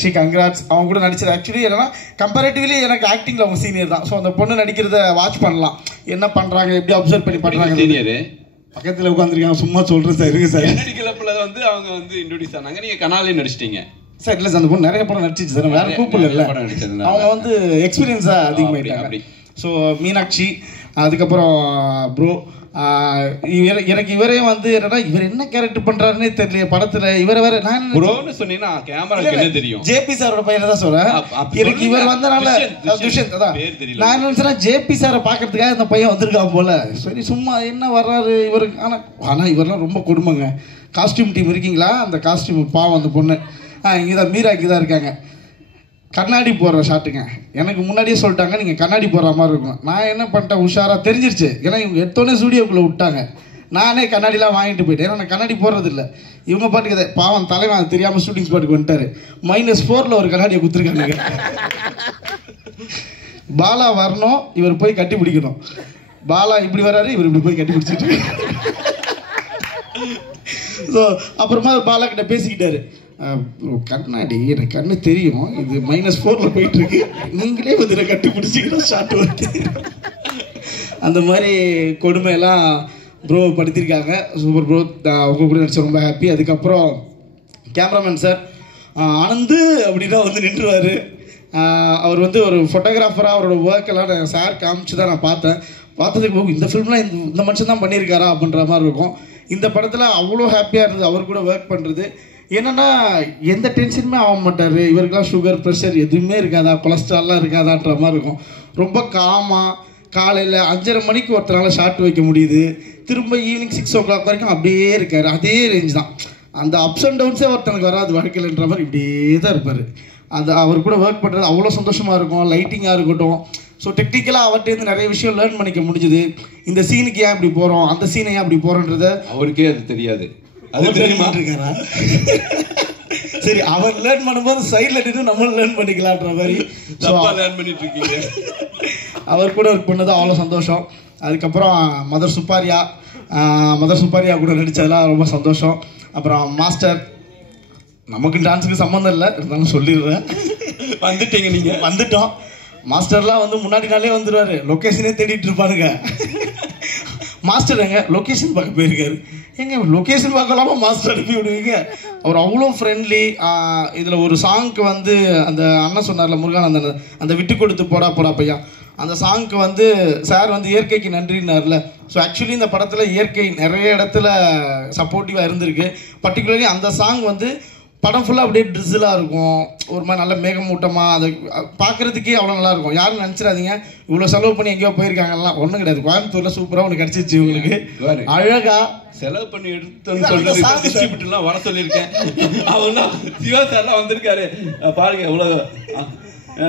Meenakshi congrats. அவங்க கூட நடிச்சது ஆக்சுவலி என்னன்னா கம்பேரிட்டிவ்லி எனக்கு ஆக்டிங்கில் அவங்க சீனியர் தான். ஸோ அந்த பொண்ணு நடிக்கிறத வாட்ச் பண்ணலாம், என்ன பண்ணுறாங்க, எப்படி அப்சர்வ் பண்ணி பண்ணுறாங்க. சீனியர் பக்கத்தில் உட்காந்துருக்காங்க, சும்மா சொல்கிறேன் சார். இருக்கு சார் கிளப்பில் வந்து அவங்க வந்து இன்ட்ரோடியூஸ் ஆனாங்க, நீங்கள் கனாலே நடிச்சிட்டீங்க சார். இல்லை சார், அந்த பொண்ணு நிறைய படம் நடிச்சிச்சு சார், வேறு கூப்பிடல இல்லை, அவங்க வந்து எக்ஸ்பீரியன்ஸாக அதிகமாகிட்டாங்க. ஸோ மீனாட்சி, அதுக்கப்புறம் ப்ரோ எனக்கு இவரே வந்து என்னன்னா இவர் என்ன கேரக்டர் பண்றாருன்னே தெரியல படத்துல. இவரை வேற நான் ப்ரோன்னு சொன்னீங்கன்னா கேமராக்கு என்ன தெரியும், ஜேபி சாரோட பையனை தான் சொல்றேன். எனக்கு இவர் வந்தனால துஷ்யந்த் அதான் நான் நினைச்சேன்னா ஜேபி சாரை பாக்குறதுக்காக இந்த பையன் வந்திருக்கான் போல. சரி சும்மா என்ன வர்றாரு இவருக்கு. ஆனா இவரெல்லாம் ரொம்ப கொடுமைங்க. காஸ்டியூம் டீம் இருக்கீங்களா? அந்த காஸ்டியூம் பாவம் அந்த பொண்ணு இங்கதான் மீராக்கு தான் இருக்காங்க. கண்ணாடி போடுற ஷாட்டுங்க. எனக்கு முன்னாடியே சொல்லிட்டாங்க நீங்கள் கண்ணாடி போடுற மாதிரி இருக்கும். நான் என்ன பண்ணிட்டேன், உஷாராக தெரிஞ்சிருச்சு. ஏன்னா இவங்க எடுத்தோடனே ஸ்டூடியோக்குள்ளே விட்டாங்க. நானே கண்ணாடிலாம் வாங்கிட்டு போயிட்டேன். ஏன்னா நான் கண்ணாடி போடுறது இல்லை. இவங்க பாட்டுக்கு பாவம் தலைவன் தெரியாமல் ஷூட்டிங் ஸ்பாட்டுக்கு வந்துட்டாரு. -4 ஒரு கண்ணாடியை கொடுத்துருக்காங்க. பாலா வரணும், இவர் போய் கட்டி பிடிக்கணும். பாலா இப்படி வராரு, இவர் இப்படி போய் கட்டி பிடிச்சிட்டு. ஸோ அப்புறமா பாலா கிட்ட பேசிக்கிட்டாரு, கண்ணாடி எனக்கு கண்ணு தெரியும், இது -4 போயிட்டு இருக்கு, நீங்களே வந்து கட்டி பிடிச்சிக்கிட்டோம் ஷார்ட் வந்து. அந்த மாதிரி கொடுமையெல்லாம் ப்ரோ படுத்திருக்காங்க. சூப்பர் ப்ரோ, உங்க கூட நடிச்ச ரொம்ப ஹாப்பி. அதுக்கப்புறம் கேமராமேன் சார் ஆனந்து அப்படின்னா வந்து நின்றுவார். அவர் வந்து ஒரு ஃபோட்டோகிராஃபராக அவரோட ஒர்க்கெல்லாம் சார் காமிச்சு தான் நான் பார்த்ததுக்கு இந்த ஃபிலிம்லாம் இந்த மனுஷன் தான் பண்ணியிருக்காரா அப்படின்ற மாதிரி இருக்கும். இந்த படத்தில் அவ்வளோ ஹாப்பியாக இருந்தது அவர் கூட ஒர்க் பண்ணுறது. என்னென்னா எந்த டென்ஷனுமே ஆக மாட்டார். இவருக்கெல்லாம் சுகர் ப்ரெஷர் எதுவுமே இருக்காதா, கொலஸ்ட்ரால்லாம் இருக்காதான்ற மாதிரி இருக்கும். ரொம்ப காமாக காலையில் 5:30 மணிக்கு ஒருத்தரால் ஷார்ட் வைக்க முடியுது. திரும்ப ஈவினிங் 6 o'clock வரைக்கும் அப்படியே இருக்கார். அதே ரேஞ்ச் தான். அந்த அப்ஸ் அண்ட் டவுன்ஸே ஒருத்தனுக்கு வராது வாழ்க்கையில்ன்ற மாதிரி இப்படியே தான் இருப்பார். அது அவர் கூட ஒர்க் பண்ணுறது அவ்வளோ சந்தோஷமாக இருக்கும். லைட்டிங்காக இருக்கட்டும். ஸோ டெக்னிக்கலாக அவர்கிட்டேருந்து நிறைய விஷயம் லேர்ன் பண்ணிக்க முடிஞ்சுது. இந்த சீனுக்கு ஏன் இப்படி போகிறோம், அந்த சீனை ஏன் அப்படி போகிறோன்றத அவருக்கே அது தெரியாது. அது தெரியுமா இருக்காரா? சரி, அவர் லேர்ன் பண்ணும்போது சைடில் நின்று நம்மளும் லேர்ன் பண்ணிக்கலான்ற மாதிரி லேர்ன் பண்ணிட்டு இருக்கீங்க. அவர் கூட ஒர்க் பண்ணது அவ்வளோ சந்தோஷம். அதுக்கப்புறம் மதர் சுப்பாரியா கூட நடித்ததெல்லாம் ரொம்ப சந்தோஷம். அப்புறம் மாஸ்டர், நமக்கு டான்ஸுக்கு சம்மந்தம் இல்லை, இருந்தாலும் சொல்லிடுறேன். வந்துட்டீங்க, நீங்கள் வந்துட்டோம். மாஸ்டர்லாம் வந்து முன்னாடி நாளே வந்துடுவார், லொக்கேஷனே தேடிட்டு இருப்பாருங்க. மாஸ்டர் எங்க லொக்கேஷன் பார்க்க போயிருக்காரு. எங்க லொக்கேஷன் பார்க்கலாமா மாஸ்டர் அனுப்பி விடுவீங்க? அவர் அவ்வளோ ஃப்ரெண்ட்லி. இதில் ஒரு சாங்க்கு வந்து அந்த அண்ணன் சொன்னார்ல முருகானந்தன், அந்த விட்டு கொடுத்து போடா பையா, அந்த சாங்க்கு வந்து சார் வந்து இயற்கைக்கு நன்றினார்ல. ஸோ ஆக்சுவலி இந்த படத்தில் இயற்கை நிறைய இடத்துல சப்போர்ட்டிவாக இருந்திருக்கு. பர்டிகுலர்லி அந்த சாங் வந்து படம் ஃபுல்லாக அப்படியே ட்ரிஸிலாக இருக்கும், ஒரு மாதிரி நல்ல மேகமூட்டமாக, அதை பார்க்குறதுக்கே அவ்வளோ நல்லாயிருக்கும். யாரும் நினச்சிடாதீங்க இவ்வளோ செலவு பண்ணி எங்கேயோ போயிருக்காங்கலாம், ஒன்றும் கிடையாது. கோயம்புத்தூரில் சூப்பராக ஒன்று கிடச்சிச்சு உங்களுக்கு, அழகாக செலவு பண்ணி எடுத்துன்னு சொல்லிட்டு வர சொல்லியிருக்கேன். அவங்க சிவா சார்லாம் வந்திருக்காரு பாருங்க. எவ்வளோ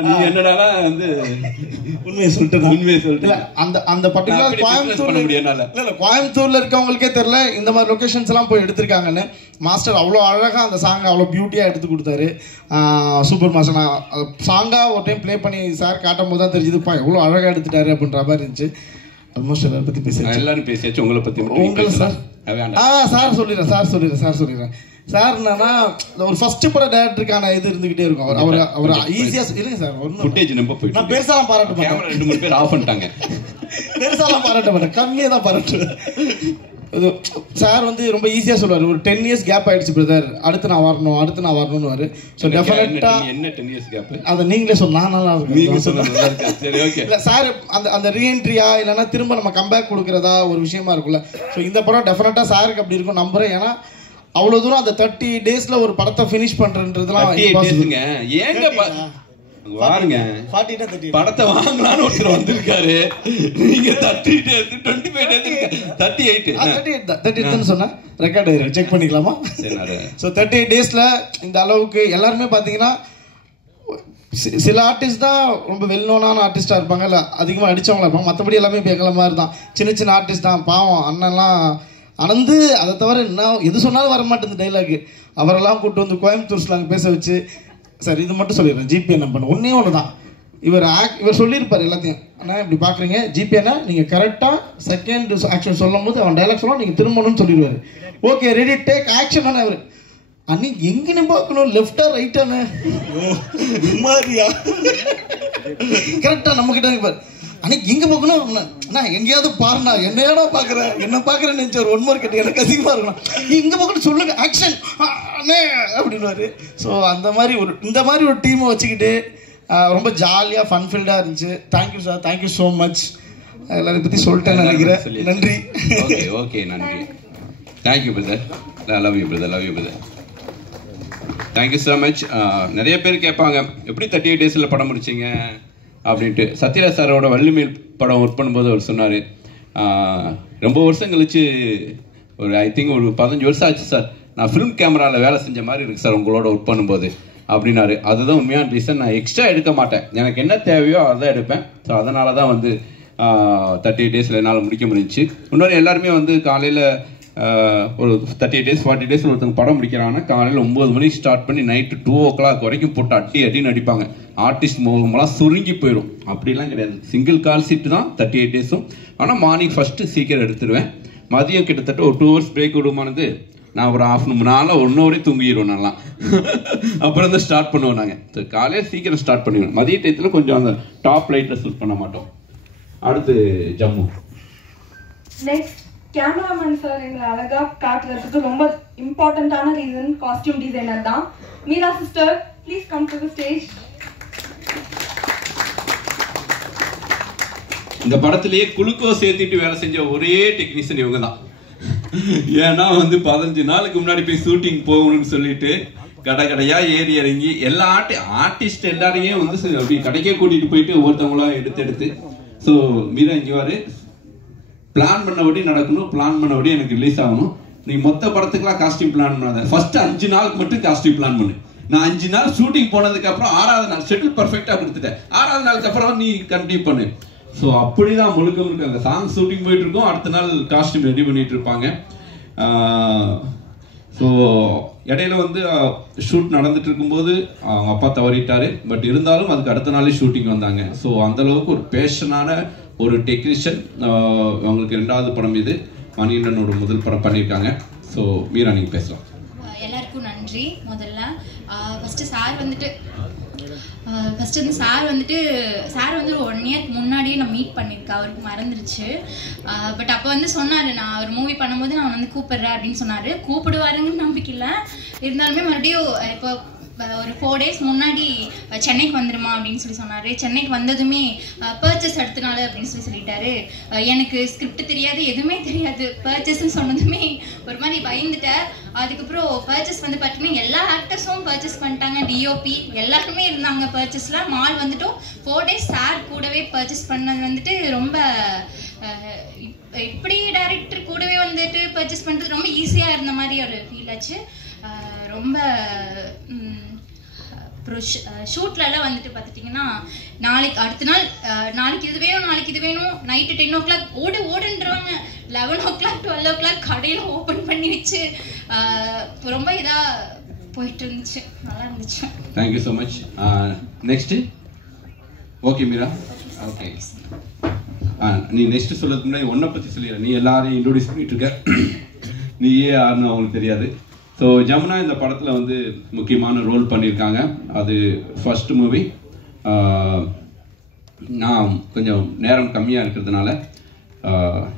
நீங்க என்னடா வந்து உண்மையை சொல்லிட்டு அந்த பர்டிகுலர் கோயம்புத்தூர்ல இருக்கவங்களுக்கே தெரியல இந்த மாதிரி லொகேஷன்ஸ் எல்லாம் போய் எடுத்திருக்காங்கன்னு. மாஸ்டர் அவ்வளோ அழகாக அந்த சாங்கை அவ்வளோ பியூட்டியாக எடுத்து கொடுத்தாரு. Super master. நான் சாங்காக ஒரு டைம் ப்ளே பண்ணி சார் காட்டும் போது தான் தெரிஞ்சுதுப்பா எவ்வளோ அழகாக எடுத்துட்டாரு அப்படின்ற மாதிரி இருந்துச்சு. ஆல்மோஸ்ட் எல்லாரும் பற்றி பேசியாச்சு. எல்லாரும் பேசியாச்சு. உங்களை பற்றி உங்களை சார் சார் சொல்லிடுறேன். சார் என்னன்னா ஒரு ஃபர்ஸ்ட் படம் டைரக்டருக்கான இது இருந்துகிட்டே இருக்கும். அவர் ஈஸியா இருங்க சார். ஃபுட்டேஜ் நம்ப போய் நான் பெருசாலாம் பாராட்ட மாட்டேன். கேமரா 2-3 பேர் ஆஃப் பண்ணிட்டாங்க. பெருசாலாம் பாராட்ட மாட்டேன், கம்மியா தான் பாராட்டுவேன். சார் வந்து ரொம்ப ஈஸியா சொல்லுவார், ஒரு 10 years கேப் ஆயிடுச்சு பிரதர், அடுத்து நான் வரணும்னு. ஸோ டெஃபினட்டா என்ன 10 years கேப் அதை நீங்களே சொன்னா நல்லா இருக்கும். சரி ஓகே. இல்லை சார் அந்த ரீஎன்ட்ரியா இல்லைன்னா திரும்ப நம்ம கம்பேக் கொடுக்குறதா ஒரு விஷயமா இருக்குல்ல. ஸோ இந்த படம் டெஃபினட்டா சாருக்கு அப்படி இருக்கும் நம்புறேன். ஏன்னா அவ்வளோ தூரம் அந்த 30 daysல ஒரு படத்தை ஃபினிஷ் பண்றதுலாம் ஏங்க பாருங்க. படத்தை வாங்கலான்னு ஒருத்தர் வந்திருக்காரு. நீங்க 30 days 25 days 38 சொன்னா ரெக்கார்டு செக் பண்ணிக்கலாமா? ஸோ 38 daysல இந்த அளவுக்கு எல்லாருமே பார்த்தீங்கன்னா சில ஆர்டிஸ்ட் தான் ரொம்ப வெல்நோனான ஆர்டிஸ்டாக இருப்பாங்க, இல்லை அதிகமாக அடித்தவங்களா இருப்பாங்க. மற்றபடி எல்லாமே இப்போ எங்களை மாதிரி தான் சின்ன ஆர்டிஸ்ட் தான். பாவம் அண்ணன்லாம் அனந்து அதை தவிர என்ன எது சொன்னாலும் வர மாட்டேன் டைலாக். அவரெல்லாம் கூப்பிட்டு வந்து கோயம்புத்தூர் ஸ்லாங் பேச வச்சு, சார் இது மட்டும் சொல்லிடுறேன், ஜிபே நம்பர் ஒன்றே ஒன்று தான். இவர் சொல்லியிருப்பார் எல்லாத்தையும். ஆனால் இப்படி பார்க்குறீங்க ஜிபேனா நீங்கள் கரெக்டாக செகண்ட் ஆக்ஷன் சொல்லும் போது அவன் டைலாக் சொல்லலாம், நீங்கள் திரும்பணும்னு சொல்லிடுவார். Okay ready take action. ஆனால் அவர் அன்னைக்கு எங்கன்னு பார்க்கணும், லெஃப்டா ரைட்டானே மாதிரியா கரெக்டா நம்ம கிட்ட அன்னைக்கு எங்க பார்க்கணும் அண்ணா, எங்கேயாவது பாருண்ணா, என்னையாடா பாக்குறேன், என்ன பாக்குறேன்னு நினைச்ச ஒரு 1 மார்க் கேட்டு எனக்கு அதிகமா இருக்கணும், எங்க பார்க்கணும் சொல்லுங்க ஆக்ஷன் அண்ணே அப்படின்னுவாரு. ஸோ அந்த மாதிரி இந்த மாதிரி ஒரு டீமை வச்சுக்கிட்டு ரொம்ப ஜாலியாக ஃபன்ஃபில்டாக இருந்துச்சு. Thank you sir, thank you so much. எல்லாரையும் பற்றி சொல்லிட்டேன்னு நினைக்கிறேன். நன்றி. ஓகே ஓகே, நன்றி. Thank you brother, love you brother, love you brother. Thank you so much. நிறைய பேர் கேட்பாங்க எப்படி 38 டேஸில் படம் முடிச்சிங்க அப்படின்ட்டு. சத்யராஜ் சாரோட வள்ளிமேல் படம் ஒர்க் பண்ணும்போது அவர் சொன்னார், ரொம்ப வருஷம் கழிச்சு ஒரு ஐ திங்க் ஒரு 15 வருஷம் ஆச்சு சார், நான் ஃபிலிம் கேமராவில் வேலை செஞ்ச மாதிரி இருக்குது சார் உங்களோட ஒர்க் பண்ணும்போது அப்படின்னாரு. அதுதான் உண்மையான ரீசன். நான் எக்ஸ்ட்ரா எடுக்க மாட்டேன், எனக்கு என்ன தேவையோ அதான் எடுப்பேன். ஸோ அதனால தான் வந்து 38 டேஸில் என்னால் முடிக்க முடிஞ்சிச்சு. இன்னொரு எல்லாருமே வந்து காலையில் ஒரு 38 டேஸ் 40 டேஸில் ஒருத்தவங்க படம் முடிக்கிறாங்கன்னா காலையில் 9 மணிக்கு ஸ்டார்ட் பண்ணி நைட்டு 2 o'clock வரைக்கும் போட்டு அடின்னு அடிப்பாங்க. ஆர்டிஸ்ட் முகமெல்லாம் சுருங்கி போயிடும். அப்படிலாம் கிடையாது, சிங்கிள் கால் சீட்டு தான் 38 டேஸும். ஆனால் மார்னிங் ஃபஸ்ட்டு சீக்கிரம் எடுத்துடுவேன். மதியம் கிட்டத்தட்ட ஒரு 2 hours பிரேக் விடுமானது நான் ஒரு ½ நாளில் 1 hour தூங்கிடுவோம் நல்லா. அப்புறம் தான் ஸ்டார்ட் பண்ணுவோம் நாங்கள். காலையில் சீக்கிரம் ஸ்டார்ட் பண்ணிடுவோம். மதிய டயத்தில் கொஞ்சம் அந்த டாப் லைட்டில் ஷூட் பண்ண மாட்டோம். அடுத்து ஜம்மு. நெக்ஸ்ட் கேமராமேன் சார் எங்களை அழகாக காட்டுறதுக்கு ரொம்ப இம்பார்ட்டண்ட்டான ரீசன் காஸ்டியூம் டிசைனர் தான். Meera sister, please come to the stage. இந்த படத்திலேயே குளுக்கோஸ் சேர்த்திட்டு வேலை செஞ்ச ஒரே டெக்னீஷியன் இவங்க தான். ஏன்னா வந்து 15 நாளுக்கு முன்னாடி போய் ஷூட்டிங் போகணும்னு சொல்லிட்டு கடையா ஏறி இறங்கி எல்லா ஆர்டிஸ்ட் எல்லாரையும் வந்து அப்படி கடைக்கே கூட்டிட்டு போயிட்டு ஒவ்வொருத்தவங்களா எடுத்து ஸோ மீரா இங்கே வாரு, பிளான் பண்ணபடி நடக்கணும், பிளான் பண்ணபடி எனக்கு ரிலீஸ் ஆகணும். நீ மொத்த படத்துக்குலாம் காஸ்டியூம் பிளான் பண்ணாத, ஃபர்ஸ்ட் 5 நாளுக்கு மட்டும் காஸ்டியூம் பிளான் பண்ணு. நான் 5 நாள் ஷூட்டிங் போனதுக்கு அப்புறம் 6வது நாள் ஷெட்யூல் பர்ஃபெக்டா கொடுத்துட்டேன். 6வது நாளுக்கு அப்புறம் நீ கண்டினியூ பண்ணு. ஸோ அப்படிதான் முழுக்க அந்த சாங் ஷூட்டிங் போயிட்டு இருக்கோம், அடுத்த நாள் காஸ்டியூம் ரெடி பண்ணிட்டு இருப்பாங்க. ஸோ இடையில வந்து ஷூட் நடந்துட்டு இருக்கும்போது அவங்க அப்பா தவறிட்டாரு. பட் இருந்தாலும் அதுக்கு அடுத்த நாளே ஷூட்டிங் வந்தாங்க. ஸோ அந்த அளவுக்கு ஒரு பேஷனான ஒரு டெக்னீஷியன். அவங்களுக்கு 2வது படம் இது, மணிகண்டனோட முதல் படம் பண்ணியிருக்காங்க. ஸோ மீரா நீங்கள் பேசலாம். எல்லாருக்கும் நன்றி. முதல்ல ஃபஸ்ட்டு சார் வந்துட்டு சார் வந்து ஒரு 1 year முன்னாடியே நான் மீட் பண்ணியிருக்கேன், அவருக்கு மறந்துருச்சு. பட் அப்போ வந்து சொன்னார், நான் ஒரு மூவி பண்ணும்போது நான் வந்து கூப்பிடுறேன் அப்படின்னு சொன்னார். கூப்பிடுவாருங்கன்னு நம்பிக்கை இல்லை, இருந்தாலுமே மறுபடியும் இப்போ ஒரு 4 days முன்னாடி சென்னைக்கு வந்துடுமா அப்படின்னு சொன்னார். சென்னைக்கு வந்ததுமே பர்ச்சேஸ் அடுத்தனால அப்படின்னு சொல்லிட்டாரு. எனக்கு ஸ்கிரிப்ட் தெரியாது, எதுவுமே தெரியாது. பர்ச்சேஸ்ன்னு சொன்னதுமே ஒரு மாதிரி பயந்துட்டேன். அதுக்கப்புறம் பர்ச்சேஸ் வந்து பார்த்தீங்கன்னா எல்லா ஆக்டர்ஸும் பர்ச்சேஸ் பண்ணிட்டாங்க, டிஓபி எல்லாருமே இருந்தாங்க பர்ச்சேஸில். மால் வந்துட்டும் 4 days சார் கூடவே பர்ச்சேஸ் பண்ணது வந்துட்டு ரொம்ப இப்படி டைரக்டர் கூடவே வந்துட்டு பர்ச்சேஸ் பண்ணுறது ரொம்ப ஈஸியாக இருந்த மாதிரி ஒரு ஃபீல் ஆச்சு. ரொம்ப அப்புறம் ஷூட்லலாம் வந்துட்டு பார்த்துட்டிங்கன்னா அடுத்த நாள் நாளைக்கு இது வேணும் நைட்டு 10 o'clock ஓடுன்றவங்க 11 o'clock 12 o'clock கடையில் ஓப்பன் பண்ணி வச்சு ரொம்ப இதாக போயிட்டு இருந்துச்சு, நல்லா இருந்துச்சு. Thank you so much. Next okay Meera, okay நீ நெக்ஸ்ட் சொல்றதுக்கு முன்னாடி ஒன்றை பற்றி சொல்லிடுற. நீ எல்லாரையும் இன்ட்ரோடியூஸ் பண்ணிட்டு இருக்க, நீயே யாருன்னு அவங்களுக்கு தெரியாது. ஸோ ஜமுனா இந்த படத்தில் வந்து முக்கியமான ரோல் பண்ணியிருக்காங்க. அது ஃபர்ஸ்ட் மூவி. நான் கொஞ்சம் நேரம் கம்மியாக இருக்கிறதுனால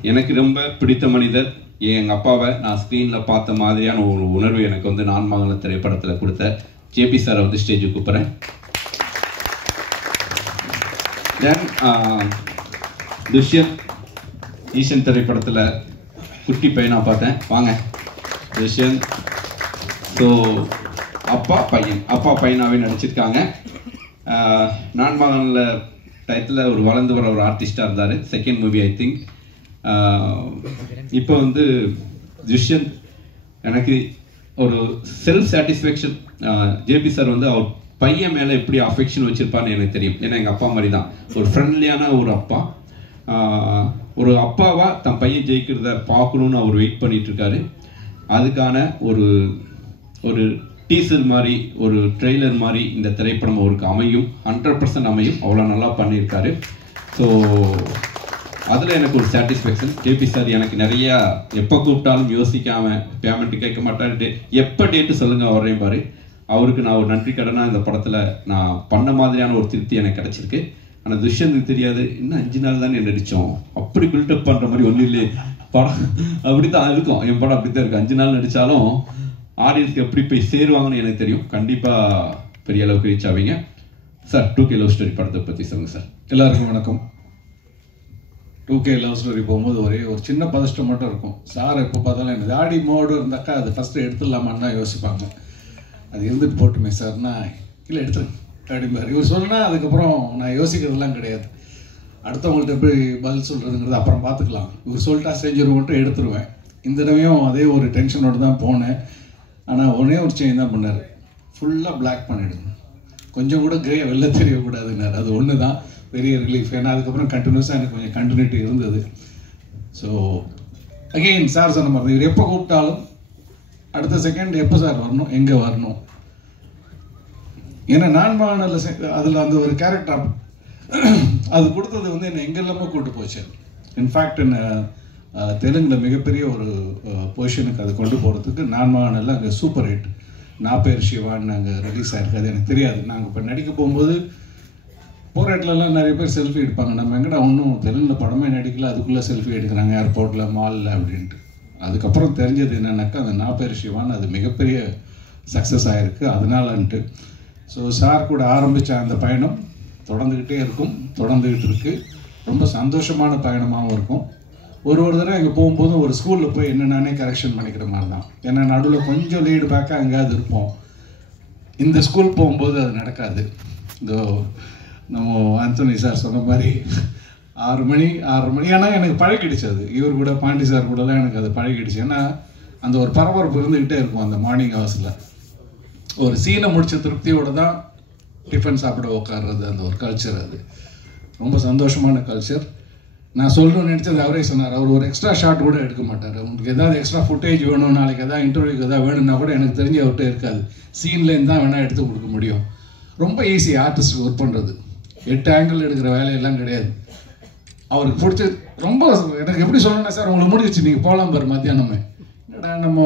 எனக்கு ரொம்ப பிடித்த மனிதர் எங்கள் அப்பாவை நான் ஸ்க்ரீனில் பார்த்த மாதிரியான ஒரு உணர்வு எனக்கு வந்து நான் மகன திரைப்படத்தில் கொடுத்த ஜேபி சாரை வந்து ஸ்டேஜுக்கு கூப்பிட்றேன். தென் துஷ்யந்த் ஈசன் திரைப்படத்தில் குட்டி பையனாக பார்த்தேன். வாங்க துஷ்யந்த். ஸோ அப்பா பையனாகவே நடிச்சிருக்காங்க. நான் மகனில் டயத்தில் ஒரு வளர்ந்து வர ஒரு ஆர்டிஸ்டாக இருந்தார். Second movie I think. இப்போ வந்து துஷ்யந்த் எனக்கு ஒரு செல்ஃப் சாட்டிஸ்ஃபேக்ஷன். ஜேபி சார் வந்து அவர் பையன் மேலே எப்படி அஃபெக்ஷன் வச்சுருப்பான்னு எனக்கு தெரியும். ஏன்னா எங்கள் அப்பா மாதிரி தான் ஒரு ஃப்ரெண்ட்லியான ஒரு அப்பா. ஒரு அப்பாவா தன் பையன் ஜெயிக்கிறத பார்க்கணுன்னு அவர் வெயிட் பண்ணிட்டு இருக்காரு. அதுக்கான ஒரு டீசர் மாதிரி ஒரு ட்ரெய்லர் மாதிரி இந்த திரைப்படம் அவருக்கு அமையும், 100% அமையும். அவ்வளோ நல்லா பண்ணியிருக்காரு. ஸோ அதில் எனக்கு ஒரு சாட்டிஸ்ஃபேக்ஷன். கேபி சார் எனக்கு நிறையா எப்போ கூப்பிட்டாலும் யோசிக்காமல் பேமெண்ட் கேட்க மாட்டான்ட்டு எப்போ டேட்டு சொல்லுங்கள் வரேன் பாரு. அவருக்கு நான் ஒரு நன்றி கடனாக இந்த படத்தில் நான் பண்ண மாதிரியான ஒரு திருப்தி எனக்கு கிடச்சிருக்கு. ஆனால் துஷ்யந்துக்கு தெரியாது, இன்னும் 5 நாள் தானே நடித்தோம், அப்படி பில்டப் பண்ணுற மாதிரி ஒன்றும் இல்லை படம். அப்படி தான் இருக்கும் என் படம், அப்படி தான் இருக்குது. 5 நாள் நடித்தாலும் ஆடியன்ஸ்க்கு எப்படி போய் சேருவாங்கன்னு எனக்கு தெரியும். கண்டிப்பாக பெரிய அளவுக்கு ரீச் ஆவீங்க சார். 2K லவ் ஸ்டோரி படத்தை பற்றி சொல்லுங்கள் சார். எல்லாருக்கும் வணக்கம். 2K லவ் ஸ்டோரி போகும்போது ஒரே ஒரு சின்ன பதஷ்டம் மட்டும் இருக்கும். சார் எப்போ பார்த்தாலும் எனக்கு தாடி மோடு இருந்தாக்கா அது ஃபஸ்ட்டு எடுத்துடலாமான்னு தான் யோசிப்பாங்க. அது இருந்துட்டு போட்டுமே சார்னா இல்லை எடுத்துருங்க அப்படிம்பார். இவர் சொன்னால் அதுக்கப்புறம் நான் யோசிக்கிறதுலாம் கிடையாது. அடுத்தவங்கள்ட்ட எப்படி பதில் சொல்கிறதுங்கிறது அப்புறம் பார்த்துக்கலாம். இவர் சொல்லிட்டா செஞ்சுருவோன்ட்டு எடுத்துருவேன். இந்த தடவையும் அதே ஒரு டென்ஷனோடு தான் போனேன். ஆனால் ஒரே ஒரு சேஞ்ச் தான் பண்ணார், ஃபுல்லாக பிளாக் பண்ணிவிடுங்க, கொஞ்சம் கூட கிரே வெளில தெரியக்கூடாதுன்னார். அது ஒன்று தான் பெரிய ரிலீஃப். ஏன்னா அதுக்கப்புறம் கண்டினியூஸாக எனக்கு கொஞ்சம் கண்டினியூட்டி இருந்தது. ஸோ அகெயின் சார் சொன்ன மாதிரி இவர் எப்போ கூப்பிட்டாலும் அடுத்த செகண்ட் எப்போ சார் வரணும், எங்கே வரணும். ஏன்னா நான்மானல்ல அதில் அந்த ஒரு கேரக்டர் அது கொடுத்தது வந்து என்னை எங்கெல்லாமோ கூப்பிட்டு போச்சு. இன்ஃபேக்ட் என்ன தெலுங்கில் மிகப்பெரிய ஒரு பொசிஷனுக்கு அது கொண்டு போகிறதுக்கு நான்மானல்ல அங்கே சூப்பர் ஹிட் நான் பேர் சிவான்னு அங்கே ரிலீஸ் ஆகிருக்கு. அது எனக்கு தெரியாது. நாங்கள் இப்போ நடிக்க போகும்போது போகிற இடத்துலலாம் நிறைய பேர் செல்ஃபி எடுப்பாங்க. நம்ம எங்கடா ஒன்றும் தெலுங்கில் படமே நடிக்கல, அதுக்குள்ளே செல்ஃபி எடுக்கிறாங்க ஏர்போர்ட்டில் மாலில் அப்படின்ட்டு. அதுக்கப்புறம் தெரிஞ்சது என்னன்னாக்கா அந்த நான் பேர் சிவான்னு அது மிகப்பெரிய சக்ஸஸ் ஆகிருக்கு அதனாலன்ட்டு. ஸோ சார் கூட ஆரம்பித்த அந்த பயணம் தொடர்ந்துக்கிட்டே இருக்கும், தொடர்ந்துக்கிட்டு இருக்குது. ரொம்ப சந்தோஷமான பயணமாகவும் இருக்கும். ஒரு தடவை இங்கே போகும்போதும் ஒரு ஸ்கூலில் போய் என்னென்னானே கரெக்ஷன் பண்ணிக்கிற மாதிரி தான். ஏன்னா நடுவில் கொஞ்சம் லீடு பேக்காக எங்கேயாவது இருப்போம். இந்த ஸ்கூல் போகும்போது அது நடக்காது. இதோ நம்ம ஆந்தோனி சார் சொன்ன மாதிரி 6 மணி ஆனால் எனக்கு பழகிடுச்சு அது. இவர் கூட பாண்டி சார் கூடலாம் எனக்கு அது பழகிடுச்சு. ஏன்னா அந்த ஒரு பரபரப்பு இருந்துக்கிட்டே இருக்கும் அந்த மார்னிங் ஹவர்ஸில். ஒரு சீனை முடித்த திருப்தியோடு தான் டிஃபன் சாப்பிட உட்கார்றது, அந்த ஒரு கல்ச்சர். அது ரொம்ப சந்தோஷமான கல்ச்சர். நான் சொல்லணும்னு நினச்சது அவரே சொன்னார். அவர் ஒரு எக்ஸ்ட்ரா ஷாட் கூட எடுக்க மாட்டார். உங்களுக்கு எதாவது எக்ஸ்ட்ரா ஃபுட்டேஜ் வேணும், நாளைக்கு எதாவது இன்டர்வியூக்கு எதாவது வேணும்னா கூட எனக்கு தெரிஞ்சு அவர்கிட்ட இருக்காது. சீன்லேருந்து தான் வேணால் எடுத்து கொடுக்க முடியும். ரொம்ப ஈஸி ஆர்டிஸ்ட் ஒர்க் பண்ணுறது. 8 ஆங்கிள் எடுக்கிற வேலையெல்லாம் கிடையாது. அவருக்கு பிடிச்ச ரொம்ப எனக்கு எப்படி சொல்லணும்னா சார் உங்களுக்கு முடிஞ்சிச்சு நீங்கள் போகலாம் பாரு மத்தியானமே. என்னடா நம்ம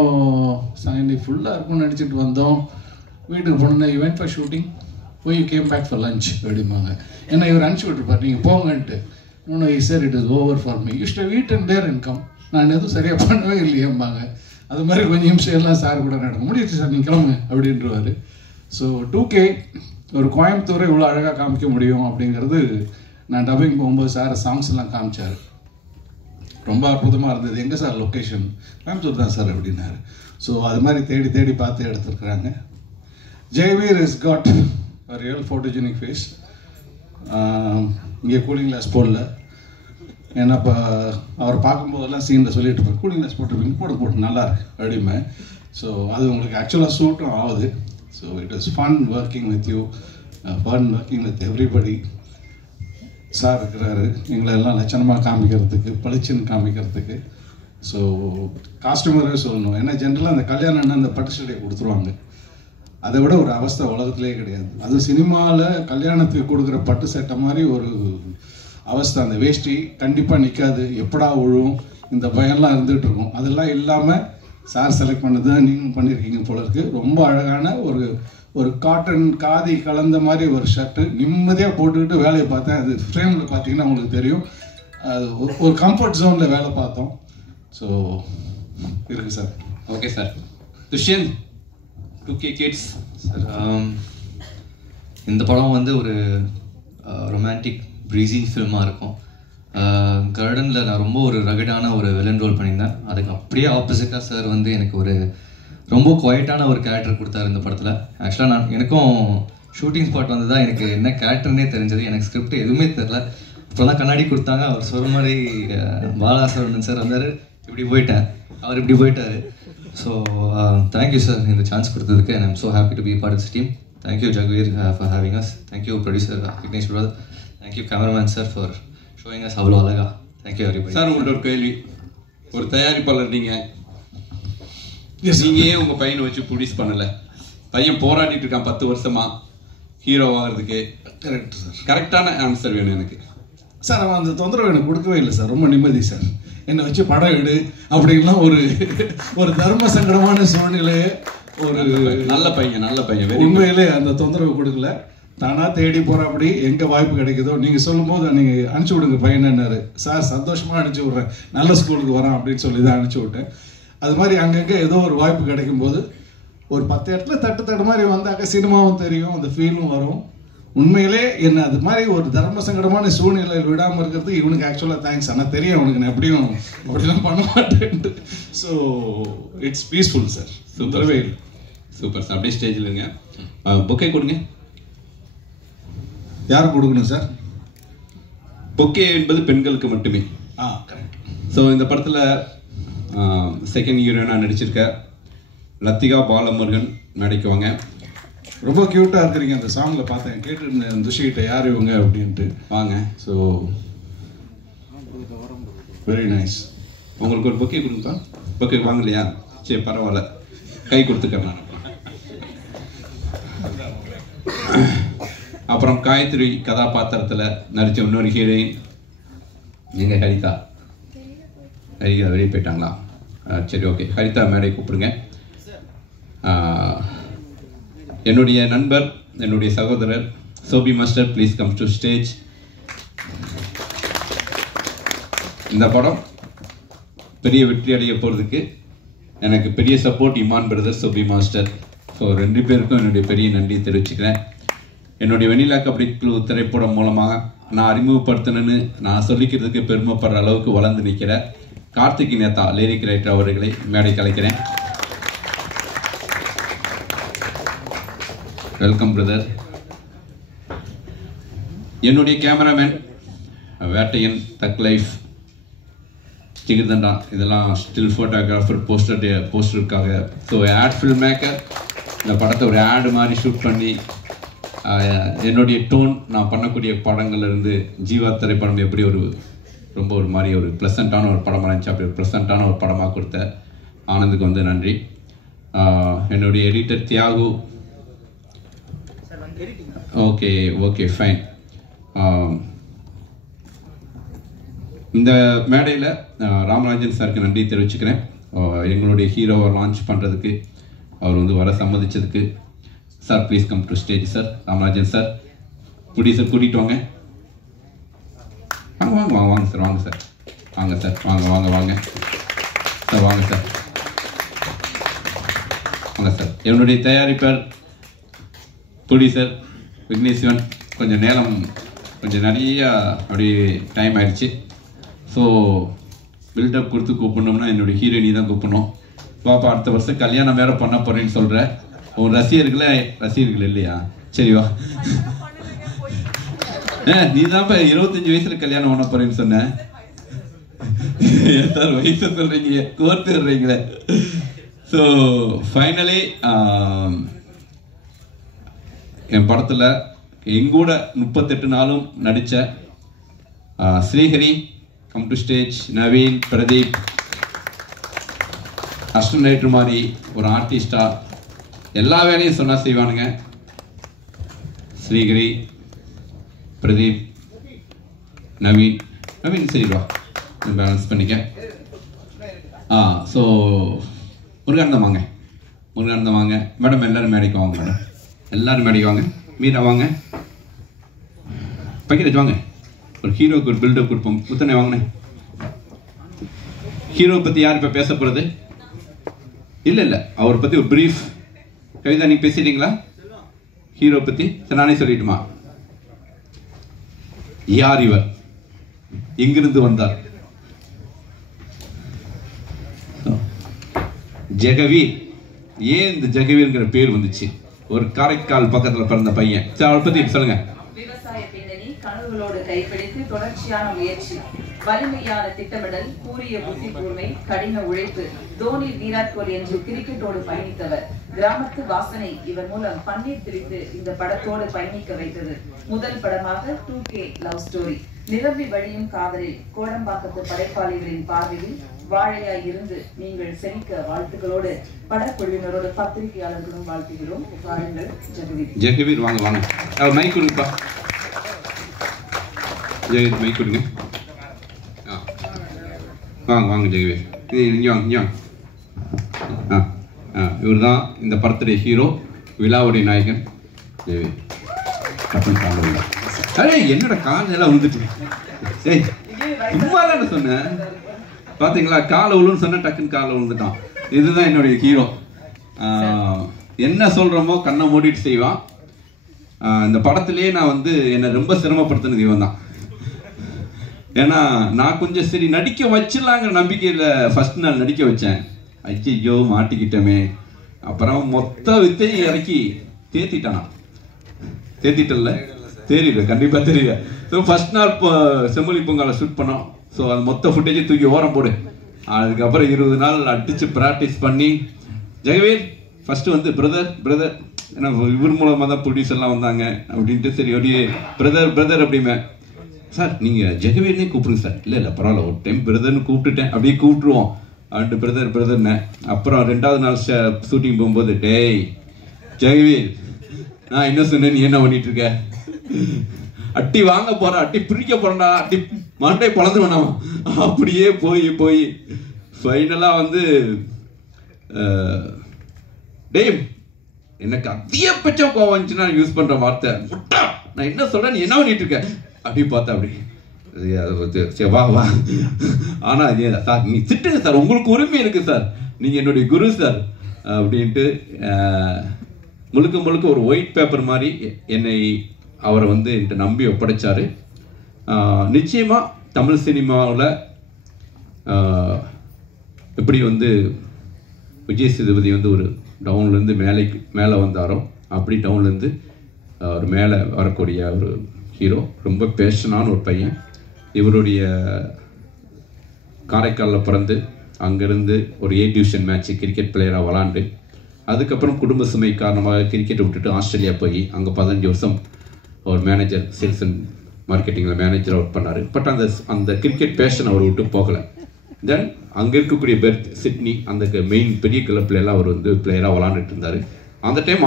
இன்னைக்கு ஃபுல்லாக இருக்கும்னு நினச்சிட்டு வந்தோம், வீட்டுக்கு போனோன்னா யூ வென்ட் ஃபார் ஷூட்டிங் போய் you came back for lunch அப்படிம்பாங்க. ஏன்னா இவர் அனுப்பிச்சி விட்டுருப்பார் நீங்கள் போங்கன்ட்டு. இன்னொன்று sir it is over for me, you stay wait and their income. நான் எதுவும் சரியாக பண்ணவே இல்லையம்பாங்க. அது மாதிரி கொஞ்சம் நிமிஷம் சார் கூட நடக்கும். முடிஞ்சிச்சு சார் நீங்கள் கிளம்புங்க அப்படின்றவாரு. ஸோ 2K ஒரு கோயம்புத்தூரை இவ்வளோ அழகாக காமிக்க முடியும் அப்படிங்கிறது நான் டப்பிங் போகும்போது சார் சாங்ஸ் எல்லாம் காமிச்சார். ரொம்ப அற்புதமாக இருந்தது. எங்கே சார் லொக்கேஷன்? கோயம்புத்தூர் தான் சார் அப்படின்னாரு. ஸோ அது மாதிரி தேடி தேடி பார்த்து எடுத்துருக்குறாங்க. Jaiveer is got a real photogenic face. இங்கே கூலிங் கிளாஸ் போடல. ஏன்னா இப்போ அவர் பார்க்கும்போதெல்லாம் சீனில் சொல்லிட்டு இருப்பேன், கூலிங் கிளாஸ் போட்டிருப்பீங்க, போட்டு நல்லா இருக்கு அப்படிமே. ஸோ அது உங்களுக்கு ஆக்சுவலாக சூட்டும் ஆகுது. So it is fun working with you, fun working with everybody. Sir இருக்கிறாரு எங்களெல்லாம் லட்சணமாக காமிக்கிறதுக்கு, பளிச்சுன்னு காமிக்கிறதுக்கு. ஸோ காஸ்டியூமரே சொல்லணும். ஏன்னா ஜென்ரலாக அந்த கல்யாணம்னா அந்த பட்டு சட்டையை கொடுத்துருவாங்க. அதை விட ஒரு அவஸ்தை உலகத்திலே கிடையாது. அது சினிமாவில் கல்யாணத்துக்கு கொடுக்குற பட்டு சட்டை மாதிரி ஒரு அவஸ்தை. அந்த வேஷ்டி கண்டிப்பாக நிற்காது, எப்படா விழுவும், இந்த பயம்லாம் இருந்துகிட்டு இருக்கும். அதெல்லாம் இல்லாமல் சார் செலக்ட் பண்ணது தான் நீங்களும் பண்ணியிருக்கீங்க போல இருக்கு. ரொம்ப அழகான ஒரு காட்டன் காதி கலந்த மாதிரி ஒரு ஷர்ட்டு நிம்மதியாக போட்டுக்கிட்டு வேலையை பார்த்தேன். அது ஃப்ரேமில் பார்த்தீங்கன்னா உங்களுக்கு தெரியும். அது ஒரு கம்ஃபர்ட் ஜோனில் வேலை பார்த்தோம். ஸோ இருக்கு sir. Okay sir. Dushyant 2K Kids sir, இந்த படம் வந்து ஒரு ரொமான்டிக் ப்ரீஸி ஃபில்மாக இருக்கும். கர்டனில் நான் ரொம்ப ஒரு ரகடான ஒரு வில்லன் ரோல் பண்ணியிருந்தேன். அதுக்கு அப்படியே ஆப்போசிட்டாக சார் வந்து எனக்கு ஒரு ரொம்ப குவைட்டான ஒரு கேரக்டர் கொடுத்தாரு இந்த படத்தில். ஆக்சுவலாக எனக்கும் ஷூட்டிங் ஸ்பாட் வந்து தான் எனக்கு என்ன கேரக்டர்னே தெரிஞ்சது. எனக்கு ஸ்கிரிப்ட் எதுவுமே தெரில. அப்புறம் தான் கண்ணாடி கொடுத்தாங்க. அவர் சொல்கிற மாதிரி பாலாசரவணன் சார் வந்தார், இப்படி போயிட்டேன், அவர் இப்படி போயிட்டார். ஸோ தேங்க்யூ சார் இந்த சான்ஸ் கொடுத்ததுக்கு. And I'm so happy to be part of this team. Thank you Jagveer for having us. Thank you producer Vignesh brother. Thank you cameraman sir for showing us அவ்வளோ அழகா. Thank you everybody. சார் உங்கள்ட்ட ஒரு கேள்வி. ஒரு தயாரிப்பாளர் நீங்கள் ஏன் உங்கள் பையனை வச்சு ப்ரொடியூஸ் பண்ணலை? பையன் போராடிட்டு இருக்கான் 10 வருஷமா ஹீரோ ஆகிறதுக்கு. Correct sir. கரெக்டான ஆன்சர் வேணும் எனக்கு. சார் அவன் அந்த தொந்தரவு எனக்கு கொடுக்கவே இல்லை சார், ரொம்ப நிம்மதி சார், என்னை வச்சு படம் எடு அப்படின்லாம் ஒரு தர்ம சங்கடமான சூழ்நிலையே ஒரு நல்ல பையன் உண்மையிலே அந்த தொந்தரவு கொடுக்கல. தானா தேடி போறாப்படி எங்க வாய்ப்பு கிடைக்குதோ நீங்க சொல்லும் போது நீங்க அனுப்பிச்சு விடுங்க பையனாரு. சார் சந்தோஷமா அனுப்பிச்சு விடுறேன், நல்ல ஸ்கூலுக்கு வரான் அப்படின்னு சொல்லி தான் அனுப்பிச்சு விட்டேன். அது மாதிரி அங்கங்க ஏதோ ஒரு வாய்ப்பு கிடைக்கும் போது ஒரு 10 இடத்துல தட்டு மாதிரி வந்தாக்க சினிமாவும் தெரியும், அந்த ஃபீலும் வரும். உண்மையிலே என்ன அது மாதிரி ஒரு தர்ம சங்கடமான சூழ்நிலையில் விடாமல் இருக்கிறது இவனுக்கு ஆக்சுவலாக தேங்க்ஸ். ஆனால் தெரியும் அவனுக்கு நான் எப்படியும் அப்படிலாம் பண்ண மாட்டேன்ட்டு. So it's peaceful sir. Super sir. அப்படியே ஸ்டேஜில் இருங்க. பொக்கே கொடுங்க. யாருக்கு கொடுக்கணும் சார்? பொக்கே என்பது பெண்களுக்கு மட்டுமே. கரெக்ட். ஸோ இந்த படத்தில் செகண்ட் ஹீரோயினாக நடிச்சிருக்க லத்திகா பாலமுருகன் நடிக்குவாங்க. ரொம்ப க்யூட்டாக இருக்கிறீங்க. அந்த சாங்கில் பார்த்தேன், கேட்டுருந்தேன் துஷிகிட்ட யார் இவங்க அப்படின்ட்டு. வாங்க. So very nice. உங்களுக்கு ஒரு பொக்கே கொடுங்கப்பா. பொக்கே வாங்கலையா? சரி பரவாயில்ல, கை கொடுத்துக்கிறேன் நான். அப்புறம் காயத்ரி கதாபாத்திரத்தில் நடித்த இன்னொரு ஹீரோயின் நீங்கள் ஹரிதா வெளியே போயிட்டாங்களா? சரி ஓகே, ஹரிதா மேடை கூப்பிடுங்க. என்னுடைய நண்பர், என்னுடைய சகோதரர் Sobhi master, please come to stage. இந்த படம் பெரிய வெற்றி அடைய போகிறதுக்கு எனக்கு பெரிய support Imman brother, Sobhi master. So 2 பேருக்கும் என்னுடைய பெரிய நன்றி தெரிவிச்சுக்கிறேன். என்னுடைய வெண்ணிலா கபடி குழு திரைப்படம் மூலமாக நான் அறிமுகப்படுத்தினேன்னு நான் சொல்லிக்கிறதுக்கு பெருமைப்படுற அளவுக்கு வளர்ந்து நிற்கிற கார்த்திக் நேதா லிரிக் ரைட்டர் அவர்களை மேடை கலைக்கிறேன். Welcome brother. என்னுடைய cameraman Vettaiyan, thug life, Jigarthanda, இதெல்லாம் ஸ்டில் ஃபோட்டோகிராஃபர், போஸ்டருக்காக. ஸோ ஆட் ஃபில்ம் மேக்கர் இந்த படத்தை ஒரு ஆடு மாதிரி ஷூட் பண்ணி என்னுடைய டோன் நான் பண்ணக்கூடிய படங்கள்லேருந்து ஜீவா திரைப்படம் எப்படி ரொம்ப ஒரு மாதிரி ஒரு ப்ளசண்ட்டான ஒரு படமாக இருந்துச்சு, அப்படி ஒரு ப்ளசண்ட்டான ஒரு படமாக கொடுத்த ஆனந்துக்கு வந்து நன்றி. என்னுடைய எடிட்டர் தியாகு. Okay fine. இந்த மேடையில் ராமராஜன் சாருக்கு நன்றி தெரிவிச்சுக்கிறேன். எங்களுடைய ஹீரோவை லான்ச் பண்ணுறதுக்கு அவர் வந்து வர சம்மதிச்சதுக்கு. Sir please come to stage sir. Ramarajan sir producer கூட்டிகிட்டு வாங்க. வாங்க சார், வாங்க சார், வாங்க சார், வாங்க சார், வாங்க சார். என்னுடைய தயாரிப்பாளர் ப்ரொடியூசர் விக்னேஸ்வன். கொஞ்சம் நிறைய அப்படியே டைம் ஆயிடுச்சு. ஸோ பில்டப் கொடுத்து கூப்பிடணும்னா என்னுடைய ஹீரோயினி தான் கூப்பிடணும். பாப்பா அடுத்த வருஷம் கல்யாணம் வேற பண்ண போறேன்னு சொல்ற. உன் ரசிகர்கள் இல்லையா? சரி வா. நீ தான் 25 வயசுல கல்யாணம் பண்ண போறேன்னு சொன்ன. சார் வயசு சொல்றீங்க, கோர்த்து விடுறீங்களே. ஸோ ஃபைனலி என் படத்தில் எங்கூட 38 நாளும் நடித்த Srihari come to stage. Naveen, Pradeep, assistant writer மாதிரி ஒரு ஆர்டிஸ்டா எல்லா வேலையும் சொன்னா செய்வானுங்க. ஸ்ரீஹரி, பிரதீப், நவீன் சரிவா பேலன்ஸ் பண்ணிக்க. ஸோ முருகானந்தம் வாங்க மேடம். எல்லாரும் மேடைக்கு வாங்க மேடம், எல்லாரும் மேடைக்கு வாங்க. மீரா வாங்க, பக்கெட் வாங்க. ஒரு ஹீரோக்கு ஒரு பில்டப் கொடுப்போம். முத்தனை வாங்கினேன். ஹீரோ பற்றி யார் இப்போ பேச போகிறது? இல்லை அவரை பற்றி ஒரு பிரீஃப். கவிதா நீ பேசிட்டீங்களா ஹீரோ பற்றி? சரி நானே சொல்லிட்டுமா? யார் இவர், எங்கிருந்து வந்தார்? ஜெகவீர். ஏன் இந்த ஜெகவீர்ங்கிற பேர் வந்துச்சு? ஒரு காரைக்கால் பக்கத்துல பிறந்த பையன். சரி அவரை பத்தி சொல்லுங்க. விவசாய பின்னணி, கனவுகளோடு கைப்பிடித்து தொடர்ச்சியான முயற்சி, வலிமையான திட்டமிடல், கூரிய புத்தி கூர்மை, கடின உழைப்பு. தோனி, விராட் கோலி என்று கிரிக்கெட்டோடு பயணித்தவர். கிராமத்து வாசனை இவர் மூலம் பன்னீர் திரித்து இந்த படத்தோடு பயணிக்க வைத்தது. முதல் படமாக 2K லவ் ஸ்டோரி. நிரம்பி வழியும் காதலில் கோடம்பாக்கத்து படைப்பாளிகளின் பார்வையில் வாழையாய் இருந்து நீங்கள் செழிக்க வாழ்த்துக்களோடு படக்குழுவினரோடு பத்திரிகையாளர்களும் வாழ்த்துகிறோம். வாருங்கள் ஜெகவீர். ஜெகவீர் வாங்க மைக் கொடுப்பா. ஜெகவீர் மைக் கொடுங்க. வாங்க வாங்க ஜெகவீர், இங்கே வாங்க இங்கே வாங்க. இவர் தான் இந்த படத்துடைய ஹீரோ, விழாவுடைய நாயகன் ஜெகவீர். அரே என்னோட காலெல்லாம் விழுந்துட்டு, சரி சும்மா தான் சொன்னேன். பார்த்தீங்களா, காலை விழுன்னு சொன்ன டக்குன்னு காலை விழுந்துட்டான். இதுதான் என்னுடைய ஹீரோ. என்ன சொல்கிறோமோ கண்ணை மூடிட்டு செய்வான். இந்த படத்துலேயே நான் வந்து என்னை ரொம்ப சிரமப்படுத்தினது இவன் தான். ஏன்னா நான் கொஞ்சம் சரி நடிக்க வச்சிடலாங்கிற நம்பிக்கையில் ஃபர்ஸ்ட் நாள் நடிக்க வச்சேன். ஐயோ மாட்டிக்கிட்டோமே. அப்புறம் மொத்த வித்தையை இறக்கி தேத்திட்டானா. தேத்திட்டல தெரியல, கண்டிப்பாக தெரியல. ஸோ ஃபர்ஸ்ட் நாள் இப்போ செம்மொழி பொங்கலை ஷூட் பண்ணோம். ஸோ அது மொத்த ஃபுட்டேஜை தூக்கி ஓரம் போடு. அதுக்கப்புறம் 20 நாள் அடித்து ப்ராக்டிஸ் பண்ணி ஜெகவீர் ஃபர்ஸ்ட் வந்து பிரதர் ஏன்னா இவர் மூலமாக தான் ப்ரொடியூசர்லாம் வந்தாங்க அப்படின்ட்டு, சரி அப்படியே பிரதர் அப்படிமே சார் நீங்கள் ஜெகவீர்னே கூப்பிடுங்க சார். இல்லை பரவாயில்ல, ஒரு டைம் பிரதர்னு கூப்பிட்டுட்டேன், அப்படியே கூப்பிட்டுருவோம் அப்படின்ட்டு பிரதர்னே. அப்புறம் 2வது நாள் ஷூட்டிங் போகும்போது, டேய் ஜெகவீர் நான் என்ன சொன்னேன், நீ என்ன பண்ணிட்டு இருக்க, அட்டி வாங்க போற, அட்டி பிரிக்க போறா, அட்டி மண்டை பழந்து வேணாம். அப்படியே போய் ஃபைனலா வந்து டேய் எனக்கு அதிகபட்சம் கோவம் வந்துச்சுன்னா யூஸ் பண்ற வார்த்தை முட்டா, நான் என்ன சொல்றேன் நீ என்ன பண்ணிட்டு இருக்க அப்படி பார்த்தா அப்படி வா. ஆனா சார் நீ திட்டுங்க சார், உங்களுக்கு உரிமை இருக்கு சார், நீங்க என்னுடைய குரு சார் அப்படின்ட்டு முழுக்க ஒரு ஒயிட் பேப்பர் மாதிரி என்னை அவரை வந்து என்கிட்ட நம்பி ஒப்படைச்சாரு. நிச்சயமா தமிழ் சினிமாவில் எப்படி வந்து விஜய் சேதுபதி வந்து ஒரு டவுன்லேருந்து மேலே வந்தாரோ, அப்படி டவுன்லேருந்து ஒரு மேலே வரக்கூடிய ஒரு ஹீரோ. ரொம்ப பேஷனான ஒரு பையன். இவருடைய காரைக்காலில் பிறந்து அங்கேருந்து ஒரு A டிவிஷன் மேட்ச்சு கிரிக்கெட் பிளேயராக விளாண்டு, அதுக்கப்புறம் குடும்ப சுமை காரணமாக கிரிக்கெட்டை விட்டுட்டு ஆஸ்திரேலியா போய் அங்கே 15 வருஷம் ஒரு மேனேஜர், சேல்ஸ் அண்ட் மார்க்கெட்டிங்கில் மேனேஜராக ஒர்க் பண்ணார். பட் அந்த கிரிக்கெட் பேஷன் அவர் விட்டு போகலை. தென் அங்கே இருக்கக்கூடிய பெர்த், சிட்னி, அந்த மெயின் பெரிய கிளப்ல எல்லாம் அவர் வந்து பிளேயராக விளாண்டுட்டு இருந்தார். அந்த டைம்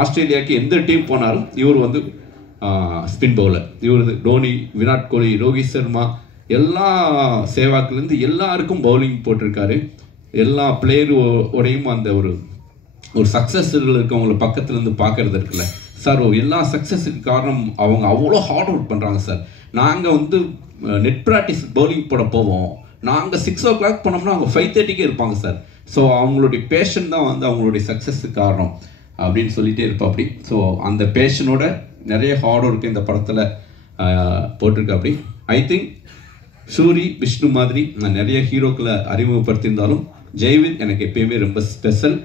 ஆஸ்திரேலியாவுக்கு எந்த டீம் போனாலும் இவர் வந்து ஸ்பின் பவுலர். இவர் தோனி, விராட் கோலி, ரோஹித் சர்மா எல்லா சேவாக்குலேருந்து எல்லாருக்கும் பவுலிங் போட்டிருக்காரு. எல்லா பிளேயரோடையும் அந்த ஒரு சக்ஸஸ் இருக்கவங்களை பக்கத்துலேருந்து பார்க்கறது இருக்குல்ல சார். எல்லா சக்ஸஸுக்கு காரணம் அவங்க அவ்வளோ ஹார்ட் ஒர்க் பண்ணுறாங்க சார். நாங்கள் வந்து நெட் ப்ராக்டிஸ் பவுலிங் போட போவோம், நாங்கள் 6 o'clock போனோம்னா அவங்க 5:30க்கே இருப்பாங்க சார். ஸோ அவங்களுடைய பேஷன் தான் வந்து அவங்களுடைய சக்ஸஸுக்கு காரணம் அப்படின்னு சொல்லிகிட்டே இருப்பா அப்படி. ஸோ அந்த பேஷனோட நிறைய ஹார்ட் ஒர்க்கு இந்த படத்தில் போட்டிருக்கு அப்படி. ஐ திங்க் சூரி, விஷ்ணு மாதிரி நான் நிறைய ஹீரோக்களை அறிமுகப்படுத்தியிருந்தாலும் ஜெயவீர் எனக்கு எப்பயுமே ரொம்ப ஸ்பெஷல்.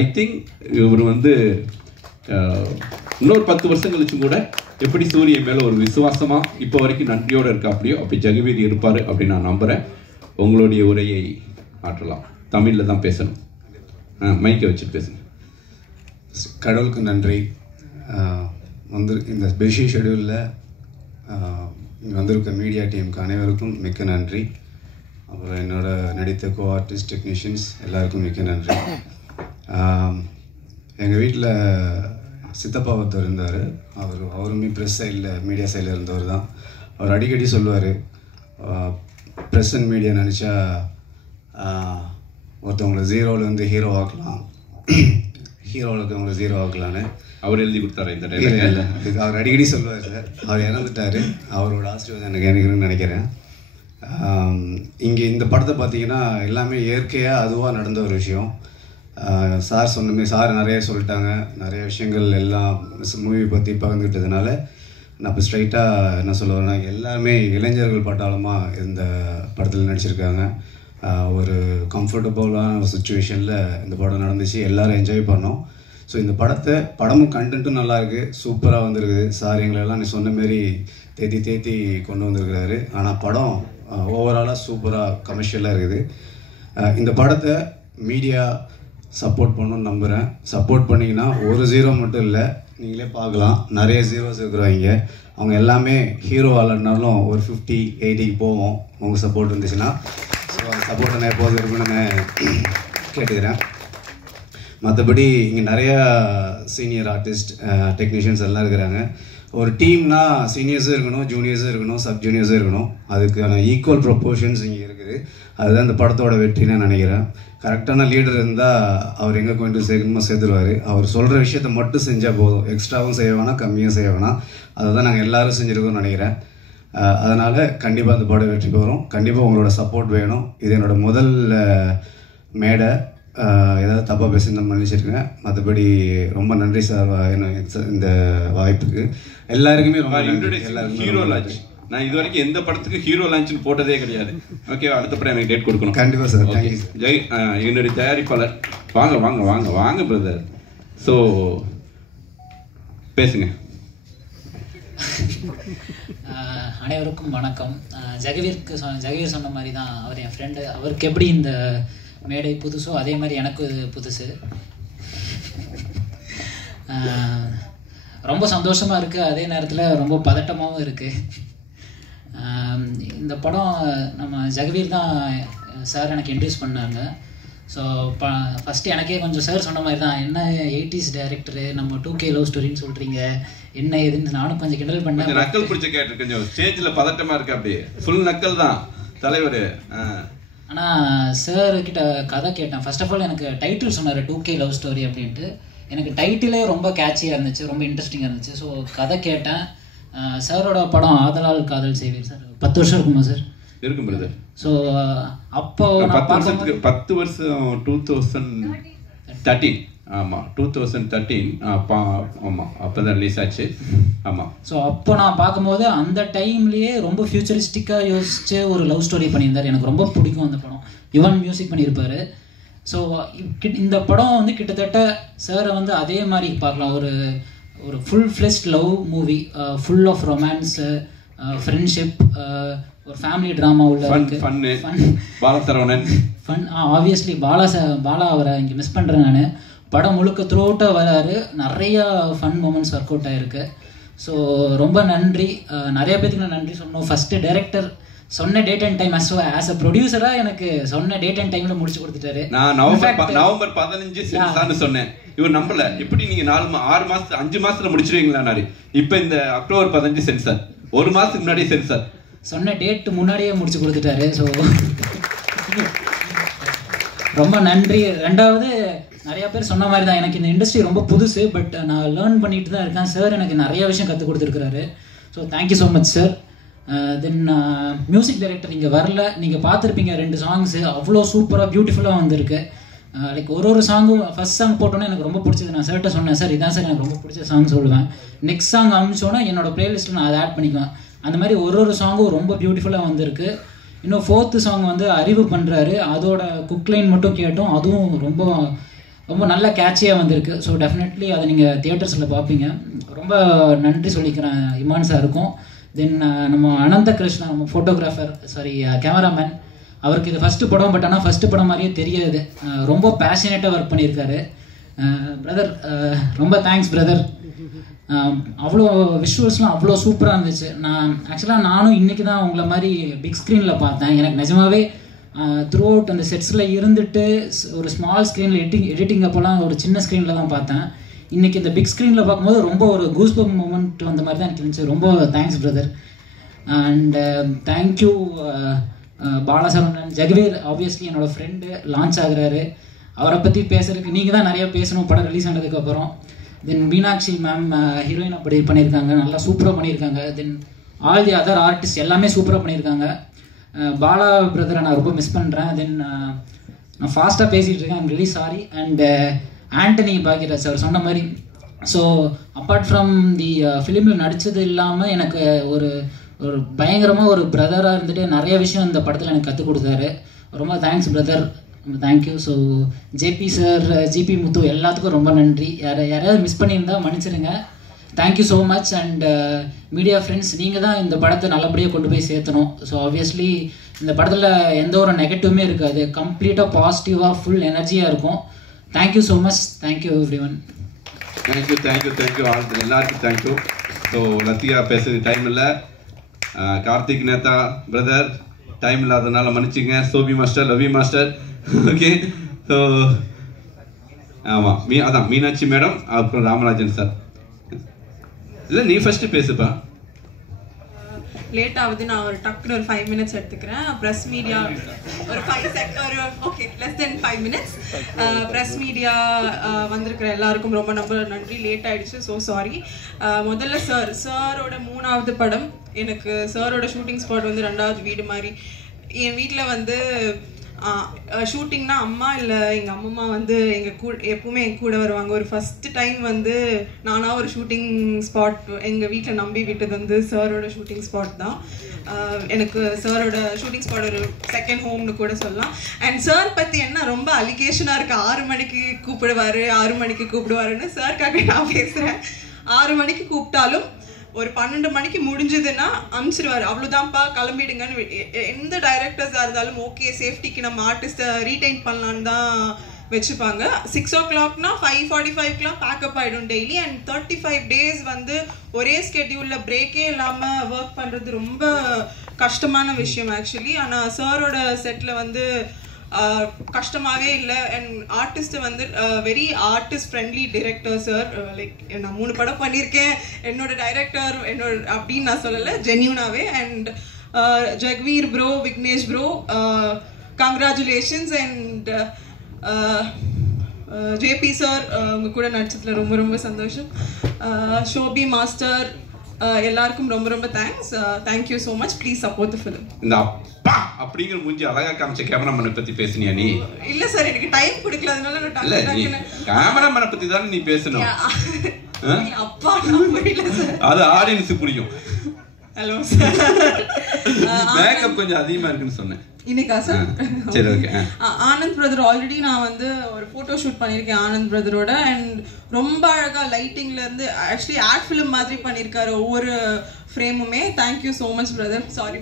ஐ திங்க் இவர் வந்து இன்னொரு 10 வருஷம் கழிச்சும் கூட எப்படி சூரியன் மேலே ஒரு விசுவாசமாக இப்போ வரைக்கும் நன்றியோடு இருக்கா அப்படியோ அப்படி ஜெகவீர் இருப்பார் அப்படின்னு நான் நம்புகிறேன். உங்களுடைய உரையை ஆற்றலாம். தமிழில் தான் பேசணும், மைக்கை வச்சுட்டு பேசுங்க. கடவுளுக்கு நன்றி. வந்து இந்த பிஸி ஷெடியூலில் இங்கே வந்திருக்க மீடியா டீமுக்கு அனைவருக்கும் மிக்க நன்றி. அப்புறம் என்னோட நடித்த கோ ஆர்டிஸ்ட், டெக்னீஷியன்ஸ் எல்லாருக்கும் மிக்க நன்றி. எங்கள் வீட்டில் சித்தப்பா ஒருத்தர் இருந்தார். அவருமே ப்ரெஸ் சைடில், மீடியா சைடில் இருந்தவர் தான். அவர் அடிக்கடி சொல்லுவார், ப்ரெஸ் அண்ட் மீடியா நினச்சா ஒருத்தவங்களை 0லேருந்து ஹீரோ ஆக்கலாம், ஹீரோவில் இருக்கவங்களை 0 ஆக்கலான்னு அவர் எழுதி கொடுத்தாரு இந்த டைம். இல்லை, அவர் அடிக்கடி சொல்லுவார் சார். அவர் இறந்துட்டார். அவரோட ஆசீர்வாதம் எனக்கு இருக்குன்னு நினைக்கிறேன். இங்கே இந்த படத்தை பார்த்தீங்கன்னா எல்லாமே இயற்கையாக அதுவாக நடந்த ஒரு விஷயம். சார் சொன்னமே, சார் நிறைய சொல்லிட்டாங்க, நிறைய விஷயங்கள் எல்லாம் மூவி பற்றி பகிர்ந்துக்கிட்டதுனால நான் இப்போ ஸ்ட்ரைட்டாக என்ன சொல்லுவேன்னா, எல்லாருமே இளைஞர்கள் பட்டாளமாக இந்த படத்தில் நடிச்சிருக்காங்க. ஒரு கம்ஃபர்டபுளான ஒரு சுச்சுவேஷனில் இந்த படம் நடந்துச்சு, எல்லோரும் என்ஜாய் பண்ணோம். ஸோ இந்த படமும் கண்டென்ட்டும் நல்லாயிருக்கு, சூப்பராக வந்திருக்குது. சார் எங்களெல்லாம் நீ சொன்ன மாரி தேத்தி கொண்டு வந்திருக்கிறாரு. ஆனால் படம் ஓவராலாக சூப்பராக கமர்ஷியலாக இருக்குது. இந்த படத்தை மீடியா சப்போர்ட் பண்ணணும்னு நம்புகிறேன். சப்போர்ட் பண்ணிங்கன்னா ஒரு 0 மட்டும் இல்லை, நீங்களே பார்க்கலாம் நிறைய 0s இருக்கிறவங்க. அவங்க எல்லாமே ஹீரோ ஆளனாலும் ஒரு 50-80க்கு போவோம் உங்கள் சப்போர்ட் இருந்துச்சுன்னா. ஸோ அந்த சப்போர்ட்டை நான் எப்போது இருக்கணும்னு கேட்டுக்கிறேன். மற்றபடி இங்கே நிறையா சீனியர் ஆர்டிஸ்ட், டெக்னீஷியன்ஸ் எல்லாம் இருக்கிறாங்க. ஒரு டீம்னா சீனியர்ஸும் இருக்கணும், ஜூனியர்ஸும் இருக்கணும், சப் ஜூனியர்ஸும் இருக்கணும். அதுக்கான ஈக்குவல் ப்ரொப்போர்ஷன்ஸ் இங்கே இருக்குது. அதுதான் இந்த படத்தோட வெற்றின்னு நான் நினைக்கிறேன். கரெக்டான லீடர் இருந்தால் அவர் எங்கே கொண்டு சேர்க்கணுமோ சேர்த்துருவார். அவர் சொல்கிற விஷயத்த மட்டும் செஞ்சால் போதும். எக்ஸ்ட்ராவும் செய்ய வேணாம், கம்மியும் செய்ய வேணாம். அதை தான் நாங்கள் எல்லோரும் செஞ்சுருக்கோம்னு நினைக்கிறேன். அதனால் கண்டிப்பாக அந்த படம் வெற்றி பெறும். கண்டிப்பாக உங்களோட சப்போர்ட் வேணும். இது என்னோட முதல் மேடை. ஏதாவது தப்பாக பேசுன்னு நினச்சிருக்கேன். மற்றபடி ரொம்ப நன்றி சார் இந்த வாய்ப்புக்கு. எல்லாருக்குமே ரொம்ப எல்லாருக்குமே ஹீரோ லான்ச். நான் இது வரைக்கும் எந்த படத்துக்கு ஹீரோ லான்ச்னு போட்டதே கிடையாது. ஓகே, அடுத்த படம் எனக்கு டேட் கொடுக்கணும். கண்டிப்பாக சார். தேங்க்யூ ஜெய். என்னுடைய தயாரிப்பாளர் வாங்க வாங்க வாங்க வாங்க பிரதர். ஸோ பேசுங்க. அனைவருக்கும் வணக்கம். ஜெகவீர் சொன்ன மாதிரி தான், அவர் என் ஃப்ரெண்டு. அவருக்கு எப்படி இந்த மேடை புதுசோ அதே மாதிரி எனக்கு புதுசு. ரொம்ப சந்தோஷமாக இருக்குது, அதே நேரத்தில் ரொம்ப பதட்டமாகவும் இருக்குது. இந்த படம் நம்ம ஜெகவீர் தான் சார் எனக்கு இன்ட்ரடியூஸ் பண்ணாங்க. ஸோ ஃபஸ்ட்டு எனக்கே கொஞ்சம் சார் சொன்ன மாதிரி தான், என்ன 80s டைரக்டரு, நம்ம 2K லவ் ஸ்டோரின்னு சொல்கிறீங்க, என்ன ஏதுன்னு நானும் கொஞ்சம் கிண்டல் பண்ணேன். நக்கல் பிடிச்ச கேட்டு கொஞ்சம் ஸ்டேஜில் பதட்டமாக இருக்கு. அப்படியே ஃபுல் நக்கல் தான் தலைவர். ஆனால் சார் கிட்ட கதை கேட்டேன். ஃபர்ஸ்ட் ஆஃப் ஆல் எனக்கு டைட்டில் சொன்னார் 2K லவ் ஸ்டோரி அப்படின்ட்டு. எனக்கு டைட்டிலே ரொம்ப கேட்சியாக இருந்துச்சு, ரொம்ப இன்ட்ரெஸ்டிங்காக இருந்துச்சு. ஸோ கதை கேட்டேன். சாரோட படம் ஆதலால் காதல் செய்வீர் சார் 10 வருஷம் இருக்குமா சார்? இருக்கும் பிரதர். ஸோ அப்போ 10 வருஷம் 2013. ஆமாம், 2013. ஆமாம், அப்போ தான் ரிலீஸ் ஆச்சு. ஆமாம். ஸோ அப்போ நான் பார்க்கும்போது அந்த டைம்லேயே ரொம்ப ஃபியூச்சரிஸ்டிக்காக யோசிச்சு ஒரு லவ் ஸ்டோரி பண்ணியிருந்தார். எனக்கு ரொம்ப பிடிக்கும் அந்த படம். யுவன் மியூசிக் பண்ணியிருப்பார். ஸோ இந்த படம் வந்து கிட்டத்தட்ட சாரை வந்து அதே மாதிரி பார்க்கலாம். ஒரு full fleshed love movie, full of romance, friendship, ஒரு ஃபேமிலி ட்ராமா உள்ள ஃபன். ஆப்வியஸ்லி பாலா அவரை இங்கே மிஸ் பண்ணுறேன் நான். படம் முழுக்க த்ரூ அவுட்டாக வராரு. நிறையா ஃபன் மூமெண்ட்ஸ் ஒர்க் அவுட் ஆகிருக்கு. ஸோ ரொம்ப நன்றி. நிறைய பேருக்கு நான் நன்றி சொன்னோம். ஃபஸ்ட்டு டைரக்டர் சொன்ன date and time as a ப்ரொடியூசராக எனக்கு சொன்ன டேட் அண்ட் டைமில் முடிச்சு கொடுத்துட்டாரு. நான் நவம்பர் 15 சென்சார்னு சொன்னேன். இவர் நம்பல. எப்படி நீங்க 6 மாசம் 5 மாசத்துல முடிச்சிருவீங்களா? இப்போ இந்த அக்டோபர் 15 சென்சார், 1 மாசத்துக்கு முன்னாடியே சென்சார் சொன்ன டேட் முன்னாடியே முடிச்சு கொடுத்துட்டாரு. ஸோ ரொம்ப நன்றி. ரெண்டாவது, நிறைய பேர் சொன்ன மாதிரி தான், எனக்கு இந்த இண்டஸ்ட்ரி ரொம்ப புதுசு. பட் நான் லேர்ன் பண்ணிட்டு தான் இருக்கேன். சார் எனக்கு நிறைய விஷயம் கற்றுக் கொடுத்துருக்குறாரு. So thank you so much sir. Then music director இங்கே வரல, நீங்கள் பார்த்துருப்பீங்க 2 சாங்ஸு அவ்வளோ சூப்பராக பியூட்டிஃபுல்லாக வந்திருக்கு. லைக் ஒரு சாங்கும் ஃபஸ்ட் சாங் போட்டோன்னே எனக்கு ரொம்ப பிடிச்சது. நான் சார்கிட்ட சொன்னேன், சார் இதான் சார் எனக்கு ரொம்ப பிடிச்ச சாங் சொல்லுவேன். நெக்ஸ்ட் சாங் அமிச்சோன்னா என்னோட பிளேலிஸ்ட்டில் நான் அதை ஆட் பண்ணிக்குவேன். அந்த மாதிரி ஒரு சாங்கும் ரொம்ப பியூட்டிஃபுல்லாக வந்திருக்கு. இன்னும் 4th சாங் வந்து அறிவு பண்ணுறாரு. அதோட குக்லைன் மட்டும் கேட்டோம், அதுவும் ரொம்ப ரொம்ப நல்ல கேட்சியாக வந்திருக்கு. ஸோ டெஃபினெட்லி அதை நீங்கள் தியேட்டர்ஸில் பார்ப்பீங்க. ரொம்ப நன்றி சொல்லிக்கிறேன் இமான் சாருக்கும். தென் நம்ம அனந்த கிருஷ்ணா, நம்ம ஃபோட்டோகிராஃபர், கேமராமேன், அவருக்கு இது ஃபஸ்ட்டு படம். பட் ஆனால் ஃபஸ்ட்டு படம் மாதிரியே தெரியாது. ரொம்ப பேஷனேட்டாக ஒர்க் பண்ணியிருக்காரு. பிரதர் ரொம்ப தேங்க்ஸ் பிரதர். அவ்வளோ விஷுவல்ஸ்லாம் அவ்வளோ சூப்பராக இருந்துச்சு. நானும் இன்றைக்கி தான் உங்களை மாதிரி பிக் ஸ்க்ரீனில் பார்த்தேன். எனக்கு நிஜமாவே த்ரூ அவுட் அந்த செட்ஸில் இருந்துட்டு ஒரு ஸ்மால் ஸ்க்ரீனில் எடிட்டிங் அப்போலாம் ஒரு சின்ன ஸ்க்ரீனில் தான் பார்த்தேன். இன்றைக்கி இந்த பிக் ஸ்க்ரீனில் பார்க்கும்போது ரொம்ப ஒரு கூஸ்பம்ப் மூமெண்ட் வந்த மாதிரி தான் எனக்கு இருந்துச்சு. ரொம்ப thanks brother. And thank you Balasaravanan. Jagaveer obviously என்னோடய ஃப்ரெண்டு, லான்ச் ஆகுறாரு. அவரை பற்றி பேசுறதுக்கு நீங்கள் தான் நிறையா பேசணும் படம் ரிலீஸ் ஆனதுக்கப்புறம். தென் மீனாட்சி மேம் ஹீரோயின் அப்படி பண்ணியிருக்காங்க, நல்லா சூப்பராக பண்ணியிருக்காங்க. Then all the other artist எல்லாமே சூப்பராக பண்ணியிருக்காங்க. பாலா பிரதரை நான் ரொம்ப மிஸ் பண்ணுறேன். தென் நான் ஃபாஸ்ட்டாக பேசிகிட்டு இருக்கேன், I'm really sorry. And Antony Bhagyaraj அவர் சொன்ன மாதிரி, ஸோ அப்பார்ட் ஃப்ரம் தி ஃபிலிமில் நடித்தது இல்லாமல் எனக்கு ஒரு பயங்கரமாக ஒரு பிரதராக இருந்துட்டு நிறைய விஷயம் இந்த படத்தில் எனக்கு கற்றுக் கொடுத்தாரு. ரொம்ப thanks brother, thank you. So JP sir, GP Muthu எல்லாத்துக்கும் ரொம்ப நன்றி. யாரையாவது மிஸ் பண்ணியிருந்தா மன்னிச்சிடுங்க. Thank you so much. And media friends, நீங்கள் தான் இந்த படத்தை நல்லபடியாக கொண்டு போய் சேர்த்தணும். ஸோ ஆப்வியஸ்லி இந்த படத்தில் எந்த ஒரு நெகட்டிவுமே இருக்காது. கம்ப்ளீட்டாக பாசிட்டிவாக ஃபுல் எனர்ஜியாக இருக்கும். Thank you so much. Thank you every one. Thank you all எல்லாருக்கும் தேங்க்யூ. ஸோ லத்தியா பேசுறது டைம் இல்லை. கார்த்திக் நேதா பிரதர் டைம் இல்லாததுனால மன்னிச்சிங்க. சோபி மாஸ்டர், லவி மாஸ்டர், ஓகே. ஸோ ஆமாம், அதான் மீனாட்சி மேடம், அப்புறம் ராமராஜன் சார். இல்லை நீ ஃபஸ்ட்டு பேசுப்பா. லேட் ஆகுது, நான் ஒரு டக்குன்னு ஒரு 5 minutes எடுத்துக்கிறேன். ப்ரெஸ் மீடியா ஒரு 5 செகண்ட் ஒரு okay less than 5 minutes. Press media வந்திருக்கிற எல்லாருக்கும் ரொம்ப நன்றி. லேட் ஆயிடுச்சு, ஸோ சாரி. முதல்ல சாரோட 3வது படம். எனக்கு சாரோட ஷூட்டிங் ஸ்பாட் வந்து 2வது வீடு மாதிரி. என் வீட்டில் வந்து ஷூட்டிங்னா அம்மா இல்லை எங்கள் அம்மம்மா வந்து எப்பவுமே என் கூட வருவாங்க. ஒரு ஃபஸ்ட்டு டைம் வந்து நானாக ஒரு ஷூட்டிங் ஸ்பாட் எங்கள் வீட்டில் நம்பி விட்டது வந்து சாரோட ஷூட்டிங் ஸ்பாட் தான். எனக்கு சாரோட ஷூட்டிங் ஸ்பாட் ஒரு செகண்ட் ஹோம்னு கூட சொல்லலாம். அண்ட் சார் பற்றி என்ன ரொம்ப அலிகேஷனாக இருக்குது. 6 மணிக்கு கூப்பிடுவார், 6 மணிக்கு கூப்பிடுவாருன்னு. சார்க்காக நான் பேசுகிறேன். 6 மணிக்கு கூப்பிட்டாலும் ஒரு 12 மணிக்கு முடிஞ்சதுன்னா அனுப்பிச்சிடுவார். அவ்வளோதான்ப்பா கிளம்பிடுங்கன்னு. எந்த டைரக்டர்ஸாக இருந்தாலும் ஓகே சேஃப்டிக்கு நம்ம ஆர்டிஸ்ட்டை ரீடைன் பண்ணலான்னு தான் வச்சுப்பாங்க. 6 o'clockனா 5:45 பேக்கப் ஆகிடும் டெய்லி. அண்ட் 35 days வந்து ஒரே ஸ்கெட்யூலில் பிரேக்கே இல்லாமல் ஒர்க் பண்ணுறது ரொம்ப கஷ்டமான விஷயம் ஆக்சுவலி. ஆனால் சாரோட செட்டில் வந்து கஷ்டமாகவே இல்லை. அண்ட் ஆர்டிஸ்ட்டு வந்து very artist friendly director sir. Like நான் 3 படம் பண்ணியிருக்கேன், என்னோட டைரக்டர் என்னோட அப்படின்னு நான் சொல்லலை, ஜென்யூனாகவே. And Jagveer bro, Vignesh bro, congratulations. And JP sir உங்கள் கூட நடிச்சதுல ரொம்ப ரொம்ப சந்தோஷம். ஷோபி மாஸ்டர் எல்லாருக்கும் ரொம்ப ரொம்ப thanks. Thank you so much. Please support the film. இந்த அப்பா அப்படிங்கிற மூஞ்சி அழகா காமிச்ச கேமராமேனை பத்தி பேசுனியா நீ? இல்ல சார், எனக்கு டைம் கொடுக்கல, அதனால நான் இல்ல நீ கேமராமேனை பத்தி தானே நீ பேசணும். அப்பா நான் புரியல சார். அது ஆடியன்ஸுக்கு புரியும். ஹலோ சார், மேக்கப் கொஞ்சம் அதிகமா இருக்குன்னு சொன்னேன் இன்னைக்கா சார்? சரி ஓகே. ஆனந்த் பிரதர் ஆல்ரெடி நான் வந்து ஒரு ஃபோட்டோ ஷூட் பண்ணியிருக்கேன் ஆனந்த் பிரதரோட. அண்ட் ரொம்ப அழகா லைட்டிங்ல இருந்து ஆக்சுவலி ஆட் ஃபிலிம் மாதிரி பண்ணியிருக்காரு ஒவ்வொரு ஃப்ரேமுமே. Thank you so much brother. Sorry,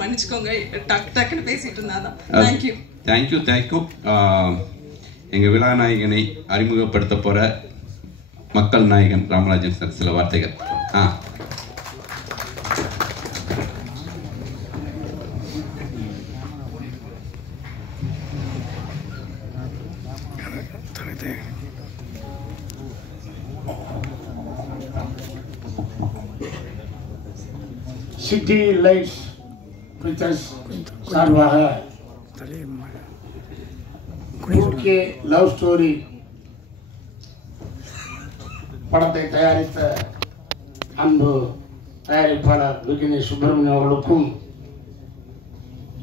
மன்னிச்சுக்கோங்க, டக்குன்னு பேசிட்டு இருந்தாதான். Thank you thank you thank you. எங்கள் விழா நாயகனை அறிமுகப்படுத்த போகிற மக்கள் நாயகன் ராமராஜன் சார் சில வார்த்தைகள். சிட்டி லைட்ஸ் பிக்சர்ஸ் சார்பாக ஓகே லவ் ஸ்டோரி படத்தை தயாரித்த அன்பு தயாரிப்பாளர் விக்னேஷ் சுப்பிரமணியம் அவர்களுக்கும்,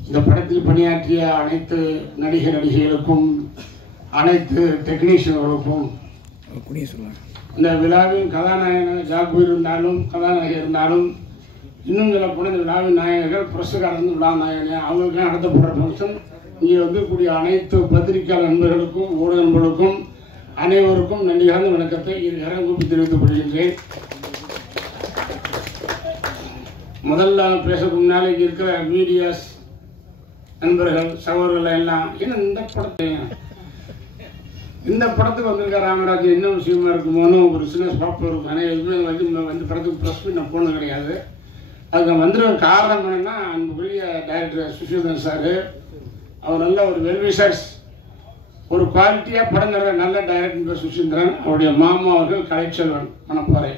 இந்த படத்தில் பணியாற்றிய அனைத்து நடிகைகளுக்கும், அனைத்து டெக்னீஷியன்களுக்கும், இந்த விழாவின் கதாநாயகன் ஜாக்வீர் இருந்தாலும் கதாநாயகர் இருந்தாலும், இன்னும் சில போன இந்த விழாவின் நாயகர்கள் புரஸ்காரம் விழா நாயகன் அவங்களுக்கெல்லாம் நடத்தப்படுற ஃபங்க்ஷன். இங்கே வந்துக்கூடிய அனைத்து பத்திரிகையாளர் நண்பர்களுக்கும் ஊடக நண்பர்களுக்கும் அனைவருக்கும் நன்றி கலந்த வணக்கத்தை இருகரம் கூப்பி தெரிவித்துக் கொள்கின்றேன். முதல்ல பேசுறதுக்கு முன்னாலே இருக்கிற மீடியாஸ் நண்பர்கள் சகோதரர்கள் எல்லாம் இன்னும் இந்த படத்துக்கு வந்திருக்க ராமராஜ் என்ன விஷயமா இருக்குமோன்னு ஒரு சின்ன ஸ்டாப் இருக்கும். ஆனால் எதுவுமே வந்து படத்துக்கு ப்ரெஸ் மீட் நான் போனது கிடையாது. அதுக்கு வந்துருக்க காரணம் என்னென்னா, அன்புக்குரிய டைரக்டர் சுஷீந்திரன் சார், அவர் நல்ல ஒரு வெல்விஷர்ஸ், ஒரு குவாலிட்டியாக படம் தர நல்ல டைரக்டர் சுஷீந்திரன். அவருடைய மாமா அவர்கள் கலைச்செல்வன் மணப்பாறை.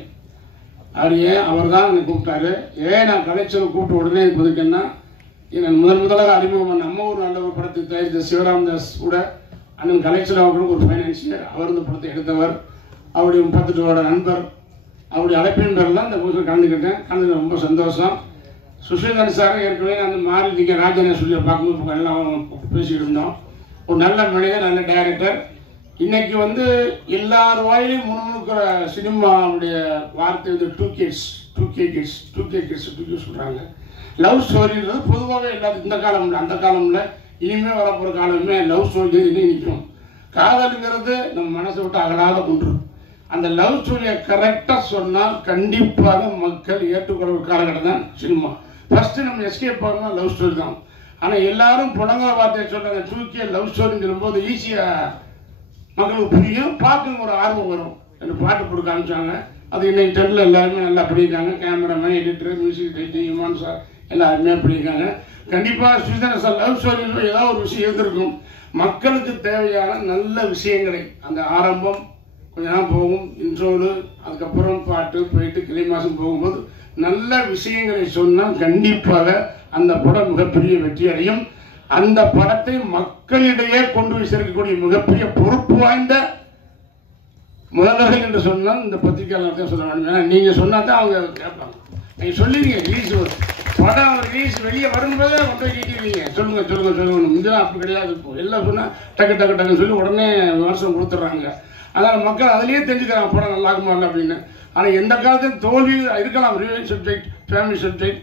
அவர் தான் என்னை கூப்பிட்டாரு. நான் கலைச்செல்வன் கூப்பிட்டு உடனே புதுக்கேன்னா, முதலாக அறிமுகம் நம்ம ஒரு நல்ல ஒரு படத்தை தயாரித்த சிவராமதாஸ் கூட அண்ணன் கலைச்செல்வன் அவர்களுக்கு ஒரு ஃபைனான்சியர், அவர் இந்த படத்தை எடுத்தவர், அவருடைய 10 வருட நண்பர். அவருடைய அழைப்பின் பேரில் தான் இந்த கூட்டம் கலந்துக்கிட்டேன். கலந்து ரொம்ப சந்தோஷம். சுஷீந்திரன் சார் ஏற்கனவே அந்த மாறி ராஜனை சொல்லி பார்க்கும்போது எல்லாம் பேசிக்கிட்டு இருந்தோம். ஒரு நல்ல மனிதர், நல்ல டைரக்டர். இன்னைக்கு வந்து எல்லார் வாயிலையும் முன்னுக்கிற சினிமாவுடைய வார்த்தை வந்து 2K கிட்ஸ் சொல்கிறாங்க. லவ் ஸ்டோரின்றது பொதுவாகவே எல்லாத்துக்கும் இந்த காலம்ல அந்த காலம்ல இனிமேல் வரப்போகிற காலமே லவ் ஸ்டோரி இன்னும் நிற்கும். காதலுங்கிறது நம்ம மனசை விட்டு அகலாத ஒன்று. அந்த லவ் ஸ்டோரியை கரெக்டாக சொன்னால் கண்டிப்பாக மக்கள் ஏற்றுக்கொள்ள ஒரு காலகட்டம் தான் சினிமா. ஃபர்ஸ்ட் நம்ம எஸ்கேப் பண்ணலாம் லவ் ஸ்டோரி தான். ஆனால் எல்லாரும் புடங்கிற வார்த்தையை சொல்கிறாங்க 2K லவ் ஸ்டோரின்னு சொல்லும்போது ஈஸியாக மக்களுக்கு புரியும், பார்க்க ஒரு ஆர்வம் வரும். எனக்கு பாட்டு போட்டு காமிச்சாங்க. அது இன்னைக்கு டென்னில் எல்லாருமே நல்லா படிக்கிறாங்க. Cameraman, editor, music director, Imman sir எல்லாருமே படிக்கிறாங்க. கண்டிப்பாக சுஷீந்திரன் சார் லவ் ஸ்டோரியில் ஏதாவது ஒரு விஷயம் இருந்திருக்கும். மக்களுக்கு தேவையான நல்ல விஷயங்களை அந்த ஆரம்பம் கொஞ்ச நாள் போகும் இன்ட்ரோடு, அதுக்கப்புறம் பாட்டு போயிட்டு கிளை மாதம் போகும்போது நல்ல விஷயங்களை சொன்னால் கண்டிப்பாக அந்த படம் மிகப்பெரிய வெற்றி அடையும். அந்த படத்தை மக்களிடையே கொண்டு போய் சேர்க்கக்கூடிய மிகப்பெரிய பொறுப்பு வாய்ந்த முதல்வர்கள் என்று சொன்னால் இந்த பத்திரிகையாளர் தான் சொல்ல வேண்டும். ஏன்னா நீங்கள் சொன்னால் தான் அவங்க கேட்பாங்க. நீங்கள் சொல்லுவீங்க ரிலீஸ் படம் ரிலீஸ் வெளியே வரும்போதே கொண்டு போய் கேட்குறீங்க, சொல்லுங்க இதெல்லாம் அப்படி கிடையாது. இப்போ எல்லாம் சொன்னால் டக்குன்னு சொல்லி உடனே விமர்சனம் கொடுத்துட்றாங்க. அதனால் மக்கள் அதிலேயே தெரிஞ்சுக்கிறாங்க படம் நல்லா இருக்குமா இல்லை அப்படின்னு. ஆனால் எந்த காலத்தையும் தோல்வி இருக்கலாம். Revenge subject, family subject,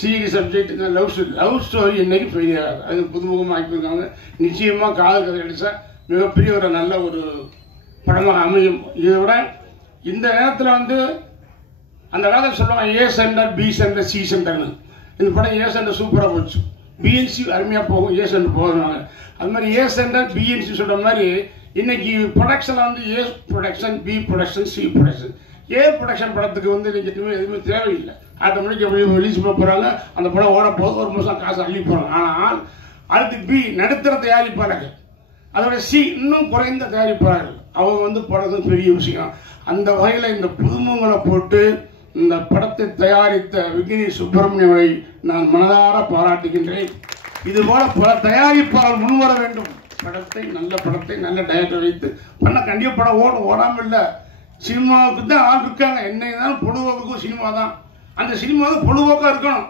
serious subject, love story இன்னைக்கு ஃபெயிலியர் ஆகாது. அது புதுமுகமாக ஆக்கியிருக்காங்க. நிச்சயமாக காதல் கதை அடித்தா மிகப்பெரிய ஒரு நல்ல ஒரு படமாக அமையும். இதை விட இந்த நேரத்தில் அந்த காலத்தில் சொல்லுவாங்க A centre, B centre, C சென்டர்னு. இந்த படம் ஏ சென்டர் சூப்பராக போச்சு, பிஎன்சி அருமையாக போகும், ஏ சென்டர் போகிறாங்க. அது மாதிரி ஏ சென்டர் பிஎன்சி சொல்கிற மாதிரி இன்னைக்கு ப்ரொடக்ஷனில் A production, B production, C production. A production படத்துக்கு நீங்கள் எதுவுமே தேவையில்லை. ஆட்டோமேட்டிக் எப்படி ரிலீஸ் பண்ண போகிறாங்க, அந்த படம் ஓட போகுது, ஒரு மாதம் காசு அள்ளி போகிறாங்க. ஆனால் அடுத்து பி நடுத்தர தயாரிப்பாளர்கள், அதோட சி இன்னும் குறைந்த தயாரிப்பாளர்கள், அவங்க படம் பெரிய விஷயம். அந்த வகையில் இந்த புதுமுகங்களை போட்டு இந்த படத்தை தயாரித்த விக்னேஷ் சுப்பிரமணியனை நான் மனதார பாராட்டுகின்றேன். இதுபோல பல தயாரிப்பாளர்கள் முன்வர வேண்டும். படத்தை நல்ல டைரக்டர் வைத்து பண்ண கண்டிப்பாக படம் ஓடாமல் இல்லை. சினிமாவுக்கு தான் ஆள் இருக்காங்க. என்ன இருந்தாலும் பொழுதுபோக்குக்கும் சினிமா தான். அந்த சினிமா பொழுதுபோக்காக இருக்கணும்.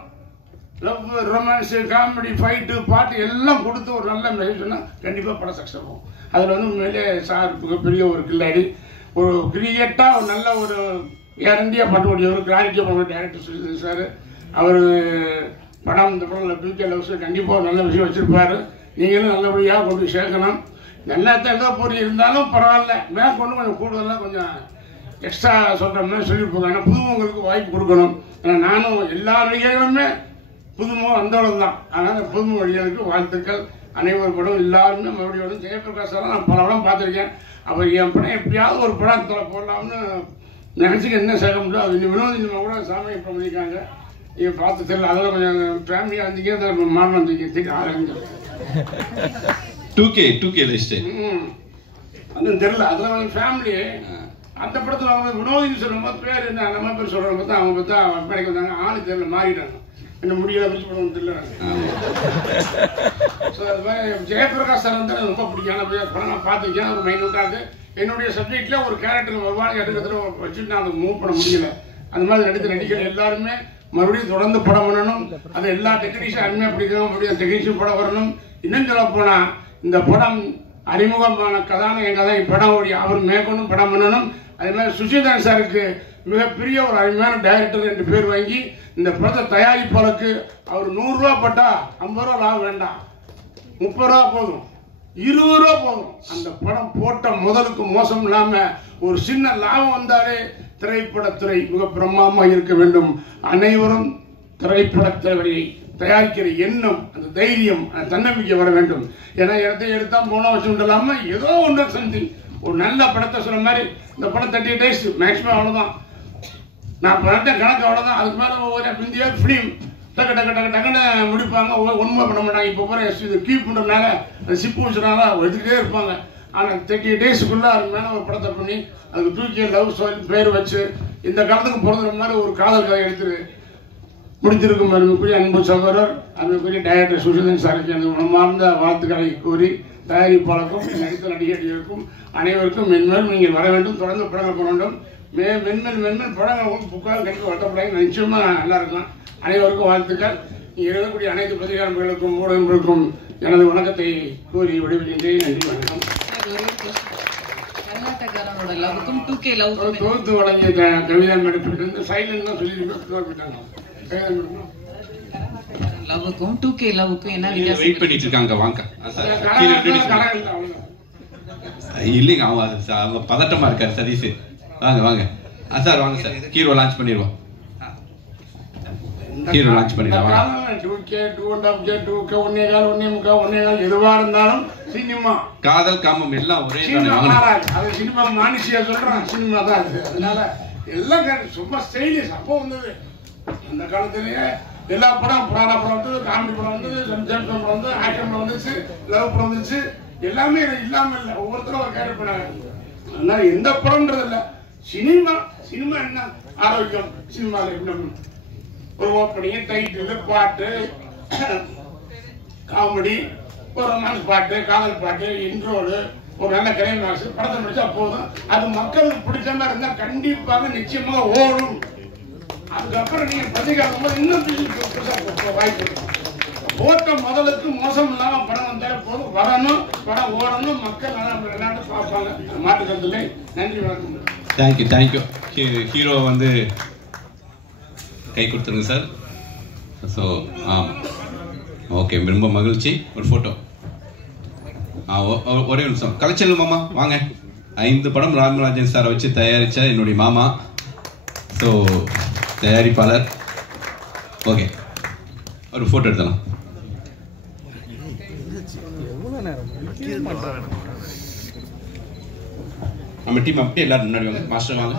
லவ், ரொமான்ஸு, காமெடி, ஃபைட்டு, பாட்டு எல்லாம் கொடுத்து ஒரு நல்ல மெசேஜ் சொன்னால் கண்டிப்பாக படம் சக்ஸஸ் ஆகும். அதில் உண்மையிலே சார் பெரிய ஒரு கில்லாடி, ஒரு கிரியேட்டாக ஒரு நல்ல ஒரு கேரண்டியாக பண்ணக்கூடிய ஒரு கிளாரிட்டியாக பண்ண டேரக்டர் சுஷிதன் சார். அவர் படம் இந்த படம் பியூச்சர் லவ்ஸில் கண்டிப்பாக ஒரு நல்ல விஷயம் வச்சுருப்பார். நீங்களும் நல்லபடியாக கொண்டு சேர்க்கணும். நல்லா தான் பொருள் இருந்தாலும் பரவாயில்ல, மேற்கொண்டு கொஞ்சம் கூடுதலாக கொஞ்சம் எக்ஸ்ட்ரா சொல்கிற மாதிரி சொல்லியிருப்பாங்க. ஏன்னா புதுமுகங்களுக்கு வாய்ப்பு கொடுக்கணும். ஏன்னா நானும் எல்லா நடிகர்களுமே புதுமுகம் வந்தவளவு தான். அதனால் புதுமுக நடிகர்களுக்கு வாழ்த்துக்கள். அனைவரும் படம் எல்லாருமே மறுபடியும் ஜெயபிரகாஷ் சார் நான் பல படம் பார்த்துருக்கேன். அவர் என் படம் எப்படியாவது ஒரு படம் போடலாம்னு நினச்சிக்க என்ன சேர்க்க முடியும். அது வினோத் இனிமே கூட சாமி இப்போ பண்ணியிருக்காங்க. இவன் பார்த்து தெரியல. அதில் கொஞ்சம் ஃபேமிலியாக இருந்தீங்க, மாமன் வந்தீங்க ஆரஞ்சு 2K லிஸ்ட் அது தெரியல. அதில் வந்து ஃபேமிலி அந்த படத்தில் வினோதின்னு சொல்லும்போது பேர் என்ன நம்ம பேர் சொல்கிற பார்த்தா அவங்க பார்த்தா படைக்க வந்தாங்க. ஆளு தெரியல, மாறிட்டாங்க. என்ன முடியல பிரிச்சு படம் தெரியல. ஸோ அது மாதிரி ஜெயபிரகாஷ் சார் வந்து ரொம்ப பிடிக்கும். படம் நான் பார்த்துருக்கேன். ஒரு மைனூட்டாக என்னுடைய சப்ஜெக்டில் ஒரு கேரக்டர் வருவாங்க எடுக்கிறதுல வச்சுட்டு நான் அதை மூவ் பண்ண முடியல. அந்த மாதிரி நடிகர் எல்லாருமே மறுபடியும் தொடர்ந்து படம் பண்ணணும். அது எல்லா டெக்னீஷியன் அருமையாக பிடிக்கணும். மறுபடியும் டெக்னீஷியன் படம் வரணும். இன்னும் சொல்ல போனால் இந்த படம் அறிமுகமான கதாநாயகன் கதை படம் ஓடி அவர் மேற்கொண்டும் படம் பண்ணணும். அதே மாதிரி சுஷிதன் சாருக்கு மிகப்பெரிய ஒரு அருமையான டைரக்டர் என்று பேர் வாங்கி இந்த படத்தை தயாரிப்பாளருக்கு அவர் 100 ரூபா பட்டா 50 ரூபா லாபம் வேண்டாம், 30 ரூபா போதும், 20 ரூபா போதும். அந்த படம் போட்ட முதலுக்கு மோசம் இல்லாமல் ஒரு சின்ன லாபம் வந்தாலே திரைப்படத்துறை மிக பிரமாதமாக இருக்க வேண்டும். அனைவரும் திரைப்படத்துறையை தயாரிக்கிற எண்ணம், அந்த தைரியம், அந்த தன்னம்பிக்கை வர வேண்டும். ஏன்னா இடத்தை எடுத்தால் போன வச்சு இல்லாமல் ஏதோ ஒன்று செஞ்சு ஒரு நல்ல படத்தை சொன்ன மாதிரி இந்த படம் 30 days மேக்ஸிமம் அவ்வளோதான். நான் படத்தை கணக்கு அவ்வளோதான். அதுக்கு மேலே ஒவ்வொரு இந்தியா ஃபிலிம் டக்குன்னு முடிப்பாங்க. ஒன்றுமே பண்ண மாட்டாங்க. இப்போ போகிற இது கீப் பண்ணுறதுனால அந்த சிப்பு வச்சுனால எடுத்துக்கிட்டே இருப்பாங்க. ஆனால் 30 daysக்குள்ளே அதுக்கு மேலே ஒரு படத்தை பண்ணி அதுக்கு 2K லவ் ஸ்டோரி பேர் வச்சு இந்த காலத்துக்கு பிறந்த மாதிரி ஒரு காதல் கதை எடுத்து முடித்திருக்கும். அன்புக்குரிய அன்பு சகோதரர், அன்புக்குரிய டைரக்டர் சுஷிதன் சாருக்கு எனது மனமார்ந்த வாழ்த்துக்களை கூறி தயாரிப்பாளருக்கும் நடித்த நடிகர்களுக்கும் அனைவருக்கும் மென்மேல் நீங்கள் வர வேண்டும். தொடர்ந்து படங்கள் பண்ண வேண்டும். மென்மேல் படங்கள் புக்காக கண்டிப்பாக வளர்த்தப்படாது. நிச்சயமாக நல்லா இருக்கும். அனைவருக்கும் வாழ்த்துக்கள். இங்கே இருக்கக்கூடிய அனைத்து பத்திரிகையாளர்களுக்கும் ஊடகங்களுக்கும் எனது வணக்கத்தை கூறி விடைபெறுகின்றேன். நன்றி, வணக்கம். கர்நாடகாரோட லவ்வுக்கும் 2K லவ்வுக்கும் தொகுத்து வழங்கிய கவிதா மேடம் சைலண்ட் தான் சொல்லிட்டு லவ்வுக்கும் 2K லவ்வுக்கும் என்ன வித்தியாசம்? வெயிட் பண்ணிட்டு இருக்காங்க. வாங்க இல்லைங்க, அவங்க பதட்டமா இருக்காரு சதீஷ். வாங்க சார், வாங்க சார். ஹீரோ லான்ச் பண்ணிடுவோம். ஹீரோ லான்ச் பண்ணிடுவோம். 2K 2.5K 2K 1.25 1.25 எதுவா இருந்தாலும் சினிமா காதல் காமம் எல்லாம் ஒரே அது சினிமா மானிஷியா சொல்றான். சினிமா தான் அது. அதனால எல்லாம் ரொம்ப ஸ்டைலிஷ். அப்போ வந்தது அந்த காலத்திலேயே எல்லா படம், புராண படம் வந்தது, காமெடி படம் வந்தது, ஜென்ஸ் படம் வந்தது, ஆக்ஷன் படம் வந்துச்சு, லவ் படம் வந்துச்சு. எல்லாமே இல்லாமல் இல்லை. ஒவ்வொருத்தரும் ஒரு கேரக்டர் பண்ணாங்க. அதனால எந்த படம்ன்றது இல்லை, சினிமா சினிமா என்ன ஆரோக்கியம், சினிமாவில் என்ன ஒரு ஓப்பனிங், டைட்டில், பாட்டு, காமெடி, ஒரு ரொமான்ஸ் பாட்டு, காதல் பாட்டு, இன்ட்ரோடு, ஒரு நல்ல கிளைமாக்ஸ் படத்தை முடிச்சா போதும். அது மக்களுக்கு பிடிச்ச மாதிரி இருந்தால் கண்டிப்பாக நிச்சயமாக ஓடும். அதுக்கப்புறம் நீங்கள் பிரதிகாரம் போது இன்னும் வாய்ப்பு இருக்கு. போட்ட முதலுக்கு மோசம் இல்லாமல் படம் வந்தாலே போதும், வரணும், படம் ஓடணும், மக்கள் விளையாண்டு பார்ப்பாங்க. மாட்டுக்கிறதுல நன்றி, வணக்கம். தேங்க்யூ. ஹீரோ வந்து கை கொடுத்துருங்க சார். ஸோ ஓகே, ரொம்ப மகிழ்ச்சி. ஒரு ஃபோட்டோ. ஒரே நிமிஷம். கலைச்சல் மாமா வாங்க. 5 படம் ராமராஜன் சாரை வச்சு தயாரித்த என்னுடைய மாமா, ஸோ தயாரிப்பாளர். ஓகே, ஒரு ஃபோட்டோ எடுத்தலாம். நம்ம டீம் அப்படியே எல்லாரும் முன்னாடி வாங்க. மாஸ்டர் வாங்க.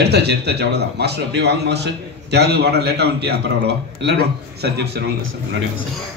எடுத்தாச்சு அவ்வளோதான். மாஸ்டர் அப்படியே வாங்க. மாஸ்டர் தியாகு வாடா, லேட்டாக வந்துட்டியா? பரவாயில்லவா? எல்லாரும் சத்யப் சார் வாங்க சார், முன்னாடி வாங்க சார்.